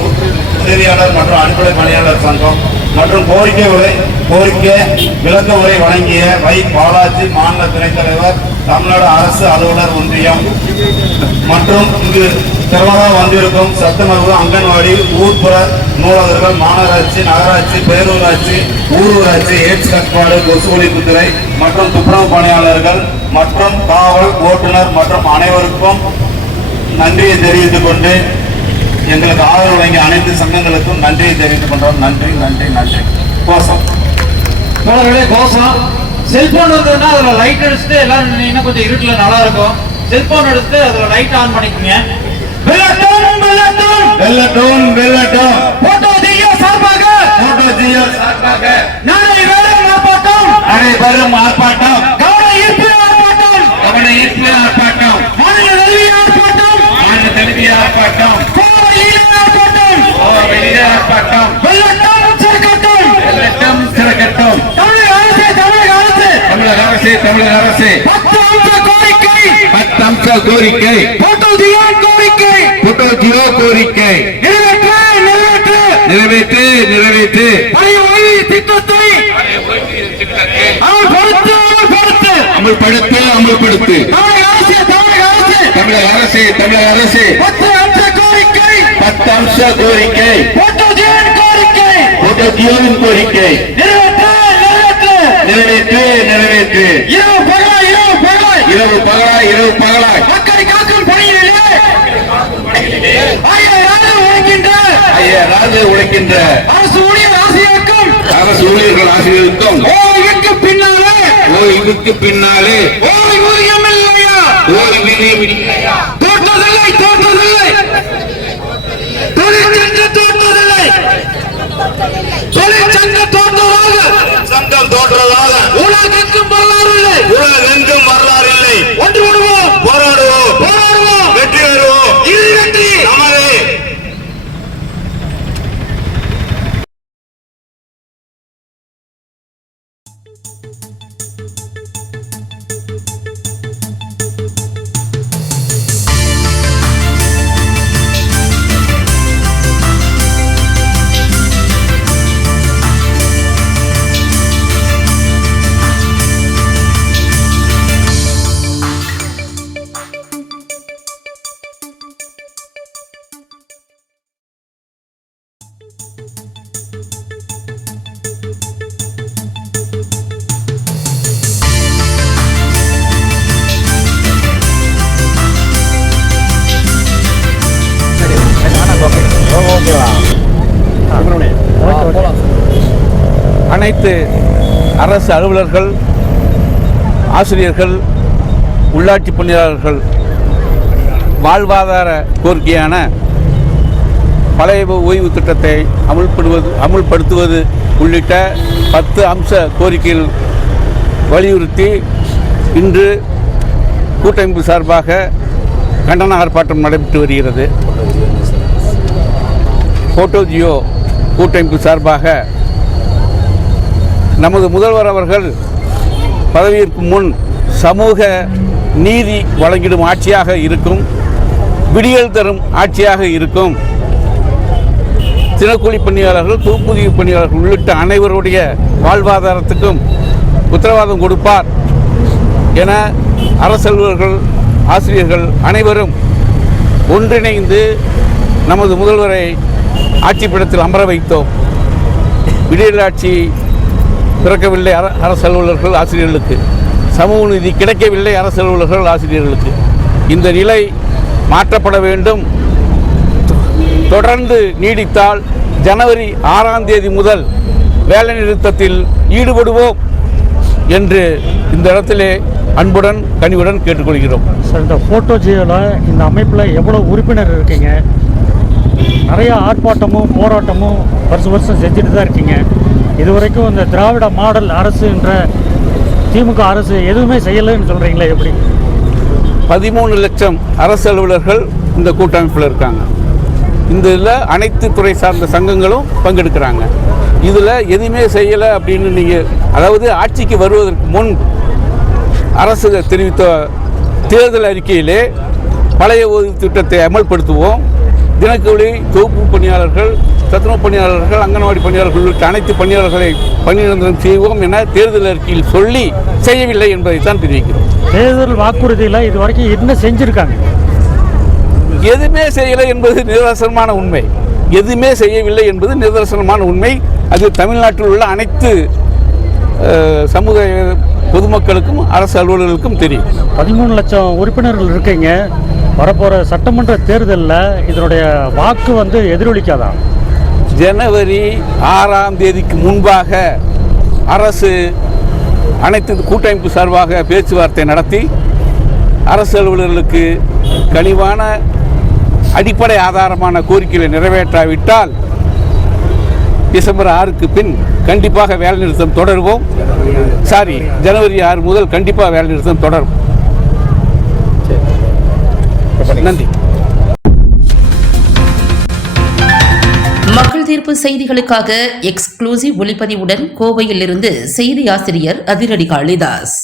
உதவியாளர் மற்றும் அடிப்படை பணியாளர் சங்கம் மற்றும் கோரிக்கை விளக்க உரை வழங்கிய வை பாலாஜி மாநில துணைத் தலைவர் தமிழ்நாடு அரசு அலுவலர் ஒன்றியம் மற்றும் இங்கு திரளாக வந்திருக்கும் சத்துணவு அங்கன்வாடி ஊர்ப்புற நூலகர்கள் மாநகராட்சி நகராட்சி பேரூராட்சி ஊரூராட்சி எய்ட்ஸ் கட்டுப்பாடு கொசு ஒழிப்புத்துறை மற்றும் துப்புரவு பணியாளர்கள் மற்றும் காவல் ஓட்டுநர் மற்றும் அனைவருக்கும் நன்றியை தெரிவித்துக் கொண்டு எங்களுக்கு ஆதரவு வழங்கிய அனைத்து சங்கங்களுக்கும் நன்றியை தெரிவித்துக் கொண்டோம். நன்றி நன்றி நன்றி. கோஷம் கோஷம். செல்போன் வந்ததுன்னா அதுல லைட் அடிச்சுட்டு எல்லாரும் நின்னீங்கன்னா கொஞ்சம் இருட்டுல நல்லா இருக்கும். செல்போன் எடுத்து அதுல லைட் ஆன் பண்ணிக்கோங்க. அனைவரும் ஆர்ப்பாட்டம், கவன ஈர்ப்பு ஆர்ப்பாட்டம், மாநில தழுவிய ஆர்ப்பாட்டம், ஆர்ப்பாட்டம், வெள்ளட்டம் சிறக்கட்டும். தமிழக அரசு 10 அம்ச கோரிக்கை, போட்டோ ஜியோ கோரிக்கை நிறைவேற்று திட்டத்தை அமல்படுத்து. தமிழக அரசு 10 அம்ச கோரிக்கை, போட்டோ ஜியோவின் கோரிக்கை நிறைவேற்று. இரவு பகலாய் மக்களை காக்கும் பணியிலே உழைக்கின்ற அரசு ஊழியர்கள் ஆசிரியருக்கும் ஓய்வுக்கு பின்னாலே ஓய்வூதியம் இல்லையா, தோற்றதில்லை தொழிற்சங்க சங்கம் தோற்றதாக உலகெங்கும் வரலாறு இல்லை. ஒன்று போராடுவோம், வெற்றி பெறுவோம். இது வெற்றி நமது. அனைத்து அரசு அலுவலர்கள், ஆசிரியர்கள், உள்ளாட்சி பணியாளர்கள் வாழ்வாதார கோரிக்கையான பழைய ஓய்வு திட்டத்தை அமுல்படுத்துவது உள்ளிட்ட 10 அம்ச கோரிக்கைகள் வலியுறுத்தி இன்று கூட்டமைப்பு சார்பாக கண்டன ஆர்ப்பாட்டம் நடைபெற்று வருகிறது. போட்டோஜியோ கூட்டமைப்பு சார்பாக நமது முதல்வர் அவர்கள் பதவியேற்கும் முன் சமூக நீதி வழங்கிடும் ஆட்சியாக இருக்கும், விடியல் தரும் ஆட்சியாக இருக்கும், தினக்கூலி பணியாளர்கள், தூக்குதிவு பணியாளர்கள் உள்ளிட்ட அனைவருடைய வாழ்வாதாரத்துக்கும் உத்தரவாதம் கொடுப்பார் என அரசு அலுவலர்கள், ஆசிரியர்கள் அனைவரும் ஒன்றிணைந்து நமது முதல்வரை ஆட்சிப்படத்தில் அமர வைத்தோம். விடியல் ஆட்சி பிறக்கவில்லை அரசு அலுவலர்கள், ஆசிரியர்களுக்கு. சமூக நீதி கிடைக்கவில்லை அரசு அலுவலர்கள், ஆசிரியர்களுக்கு. இந்த நிலை மாற்றப்பட வேண்டும். தொடர்ந்து நீடித்தால் ஜனவரி 6ஆம் தேதி முதல் வேலைநிறுத்தத்தில் ஈடுபடுவோம் என்று இந்த இடத்திலே அன்புடன் கனிவுடன் கேட்டுக்கொள்கிறோம். சார், இந்த போட்டோஜியோவில் இந்த அமைப்பில் எவ்வளோ உறுப்பினர் இருக்கீங்க? நிறைய ஆர்ப்பாட்டமும் போராட்டமும் வருஷம் செஞ்சுட்டு தான் இருக்கீங்க. இதுவரைக்கும் இந்த திராவிட மாடல் அரசுன்ற திமுக அரசு எதுவுமே செய்யலைன்னு சொல்கிறீங்களே, எப்படி? 13 லட்சம் அரசு அலுவலர்கள் இந்த கூட்டமைப்பில் இருக்காங்க. இந்த இதில் அனைத்து துறை சார்ந்த சங்கங்களும் பங்கெடுக்கிறாங்க. இதில் எதுவுமே செய்யலை அப்படின்னு நீங்கள், அதாவது ஆட்சிக்கு வருவதற்கு முன் அரசு தெரிவித்த தேர்தல் அறிக்கையிலே பழைய ஓய்வு திட்டத்தை அமல்படுத்துவோம், தினக்கூலி, தொகுப்பு பணியாளர்கள், சத்துணவு பணியாளர்கள், அங்கன்வாடி பணியாளர்கள் உள்ளிட்ட அனைத்து பணியாளர்களை பணிநிரந்தரம் செய்வோம் என தேர்தல் அறிக்கையில் சொல்லி செய்யவில்லை என்பதைத்தான் தெரிவிக்கிறோம். தேர்தல் வாக்குறுதியில் இது வரைக்கும் என்ன செஞ்சுருக்காங்க? எதுவுமே செய்யலை என்பது நிதர்சனமான உண்மை. எதுவுமே செய்யவில்லை என்பது நிதர்சனமான உண்மை. அது தமிழ்நாட்டில் உள்ள அனைத்து சமூக பொதுமக்களுக்கும் அரசு அலுவலர்களுக்கும் தெரியும். 13 லட்சம் உறுப்பினர்கள் இருக்கீங்க. வரப்போகிற சட்டமன்ற தேர்தலில் இதனுடைய வாக்கு எதிரொலிக்காதா? ஜனவரி 6ஆம் தேதிக்கு முன்பாக அரசு அனைத்து கூட்டமைப்பு சார்பாக பேச்சுவார்த்தை நடத்தி அரசு அலுவலர்களுக்கு கனிவான அடிப்படை ஆதாரமான கோரிக்கைகளை நிறைவேற்றாவிட்டால் டிசம்பர் 6க்கு பின் கண்டிப்பாக வேலைநிறுத்தம் தொடருவோம். ஜனவரி 6 முதல் கண்டிப்பாக வேலைநிறுத்தம் தொடரும். நன்றி. மக்கள் தீர்ப்பு செய்திகளுக்காக எக்ஸ்க்ளூசிவ் ஒளிப்பதிவுடன் கோவையிலிருந்து செய்தி ஆசிரியர் அதிரடி காளிதாஸ்.